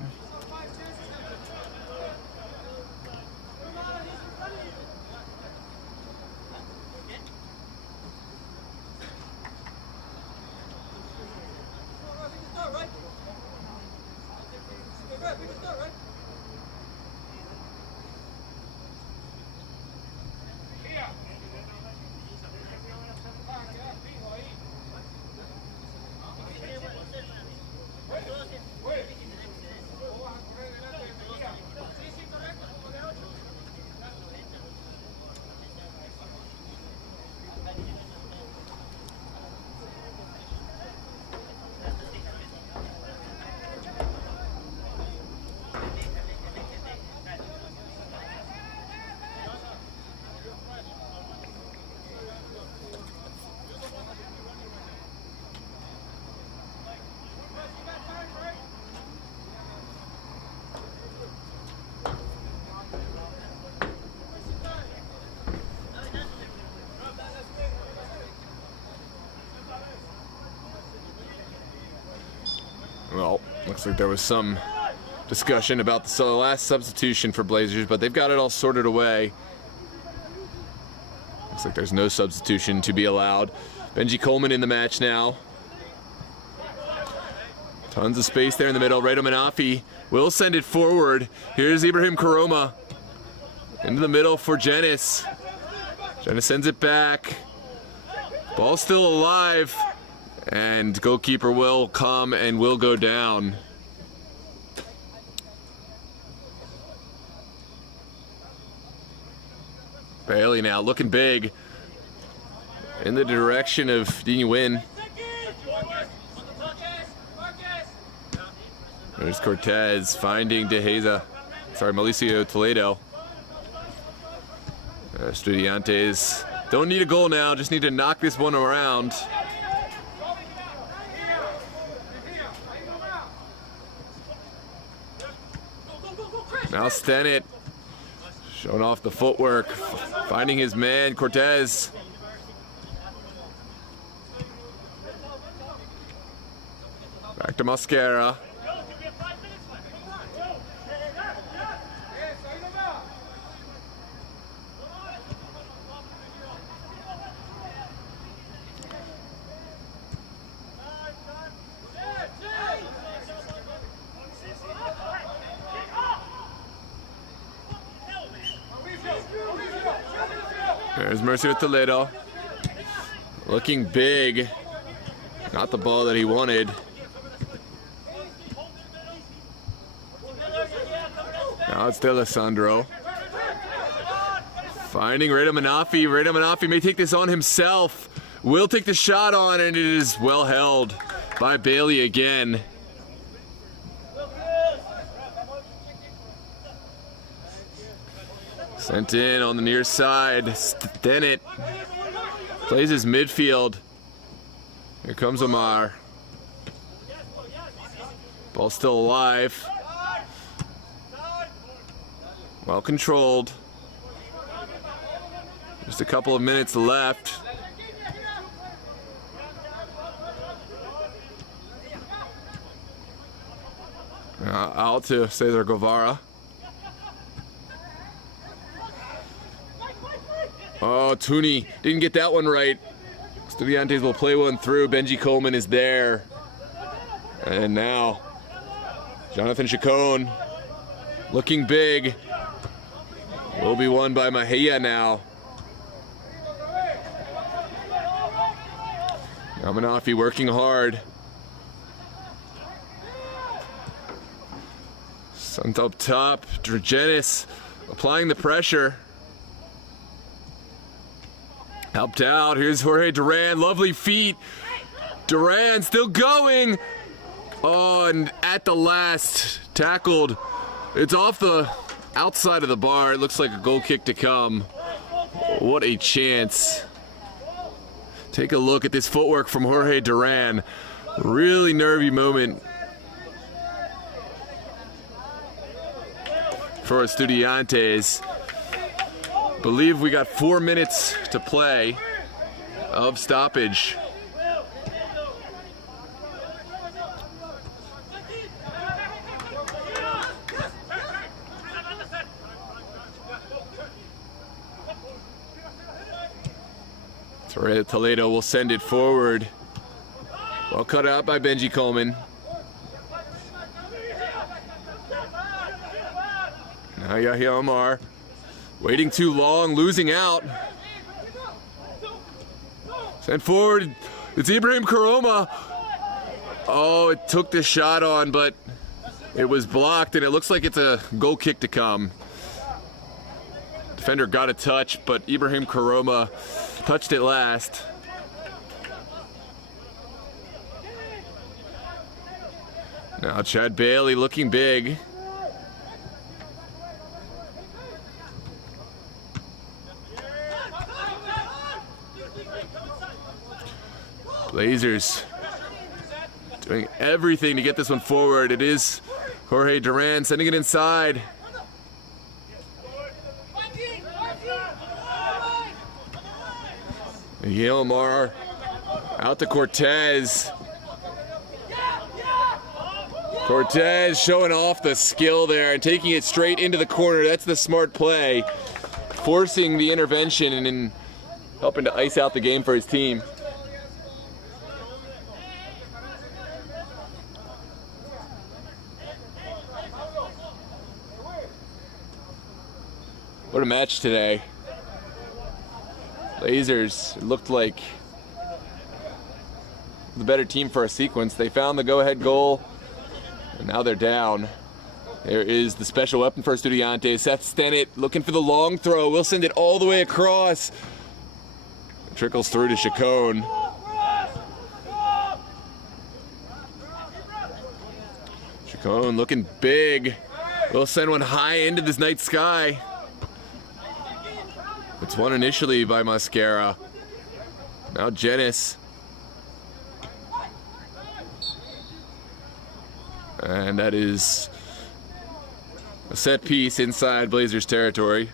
Well, looks like there was some discussion about the last substitution for Blazers, but they've got it all sorted away. Looks like there's no substitution to be allowed. Benji Coleman in the match now. Tons of space there in the middle. Redo Manafi will send it forward. Here's Ibrahim Karoma into the middle for Jenis. Jenis sends it back. Ball still alive. And goalkeeper will come and will go down. Bailey now looking big in the direction of Dini Wynn. There's Cortez finding De Heza. Sorry, Mauricio Toledo. Estudiantes don't need a goal now, just need to knock this one around. Now Stennett showing off the footwork, finding his man, Cortez. Back to Mosquera. There's Mercio Toledo. Looking big. Not the ball that he wanted. Now it's D'Alessandro. Finding Redo Manafi. Redo Manafi may take this on himself. Will take the shot on, and it is well held by Bailey again. Sent in on the near side. Stennett plays his midfield. Here comes Omar. Ball still alive. Well controlled. Just a couple of minutes left. Out to Cesar Guevara. Oh, Tooney didn't get that one right. Estudiantes will play one through. Benji Coleman is there. And now, Jonathan Chacon looking big. Will be won by Mejia now. Manafi working hard. Sent up top. Dragenis applying the pressure. Helped out. Here's Jorge Duran. Lovely feet. Duran still going. Oh, and at the last, tackled. It's off the outside of the bar. It looks like a goal kick to come. What a chance. Take a look at this footwork from Jorge Duran. Really nervy moment for Estudiantes. Believe we got 4 minutes to play of stoppage. Toledo will send it forward. Well cut out by Benji Coleman. Now Yahya Omar. Waiting too long, losing out. Sent forward. It's Ibrahim Karoma. Oh, it took the shot on, but it was blocked, and it looks like it's a goal kick to come. Defender got a touch, but Ibrahim Karoma touched it last. Now Chad Bailey looking big. Blazers doing everything to get this one forward. It is Jorge Duran sending it inside. Miguel Mar out to Cortez. Cortez showing off the skill there and taking it straight into the corner. That's the smart play. Forcing the intervention and helping to ice out the game for his team. What a match today. Blazers looked like the better team for a sequence. They found the go-ahead goal, and now they're down. There is the special weapon for Estudiantes. Seth Stennett looking for the long throw. We'll send it all the way across. It trickles through to Chacon. Chacon looking big. We'll send one high into this night sky. It's won initially by Mascara. Now Jenis. And that is a set piece inside Blazers territory.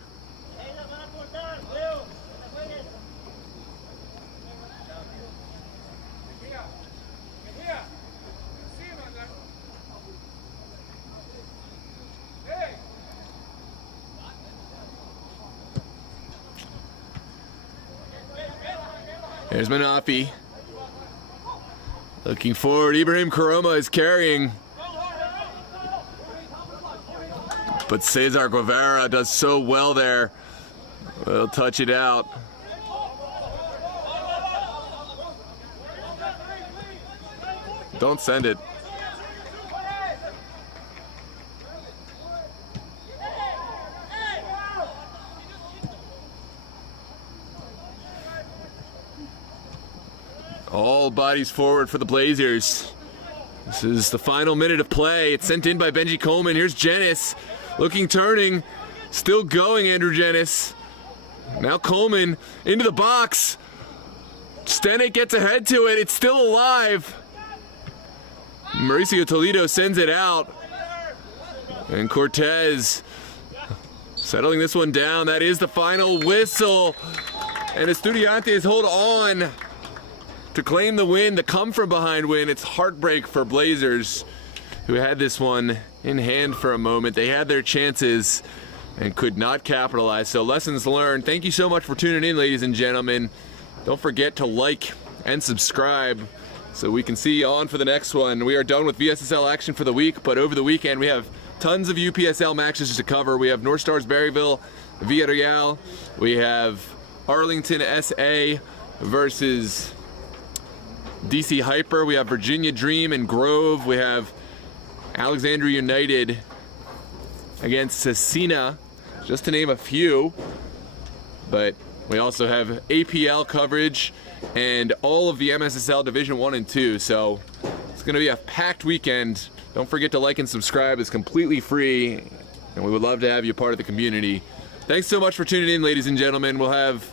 There's Manafi. Looking forward. Ibrahim Karoma is carrying. But Cesar Guevara does so well there. We'll touch it out. Don't send it. All bodies forward for the Blazers. This is the final minute of play. It's sent in by Benji Coleman. Here's Jenis. Looking, turning. Still going, Andrew Jenis. Now Coleman into the box. Stennett gets ahead to it. It's still alive. Mauricio Toledo sends it out. And Cortez settling this one down. That is the final whistle. And Estudiantes hold on to claim the win, the come from behind win. It's heartbreak for Blazers. who had this one in hand for a moment. They had their chances and could not capitalize. So lessons learned. Thank you so much for tuning in, ladies and gentlemen. Don't forget to like and subscribe so we can see you on for the next one. We are done with VSSL action for the week, but over the weekend we have tons of UPSL matches to cover. We have North Stars Berryville, Villarreal. We have Arlington SA versus DC Hyper. We have Virginia Dream and Grove. We have Alexandria United against Cecina, just to name a few. But we also have APL coverage and all of the MSSL Division 1 and 2. So it's going to be a packed weekend. Don't forget to like and subscribe. It's completely free, and we would love to have you part of the community. Thanks so much for tuning in, ladies and gentlemen. We'll have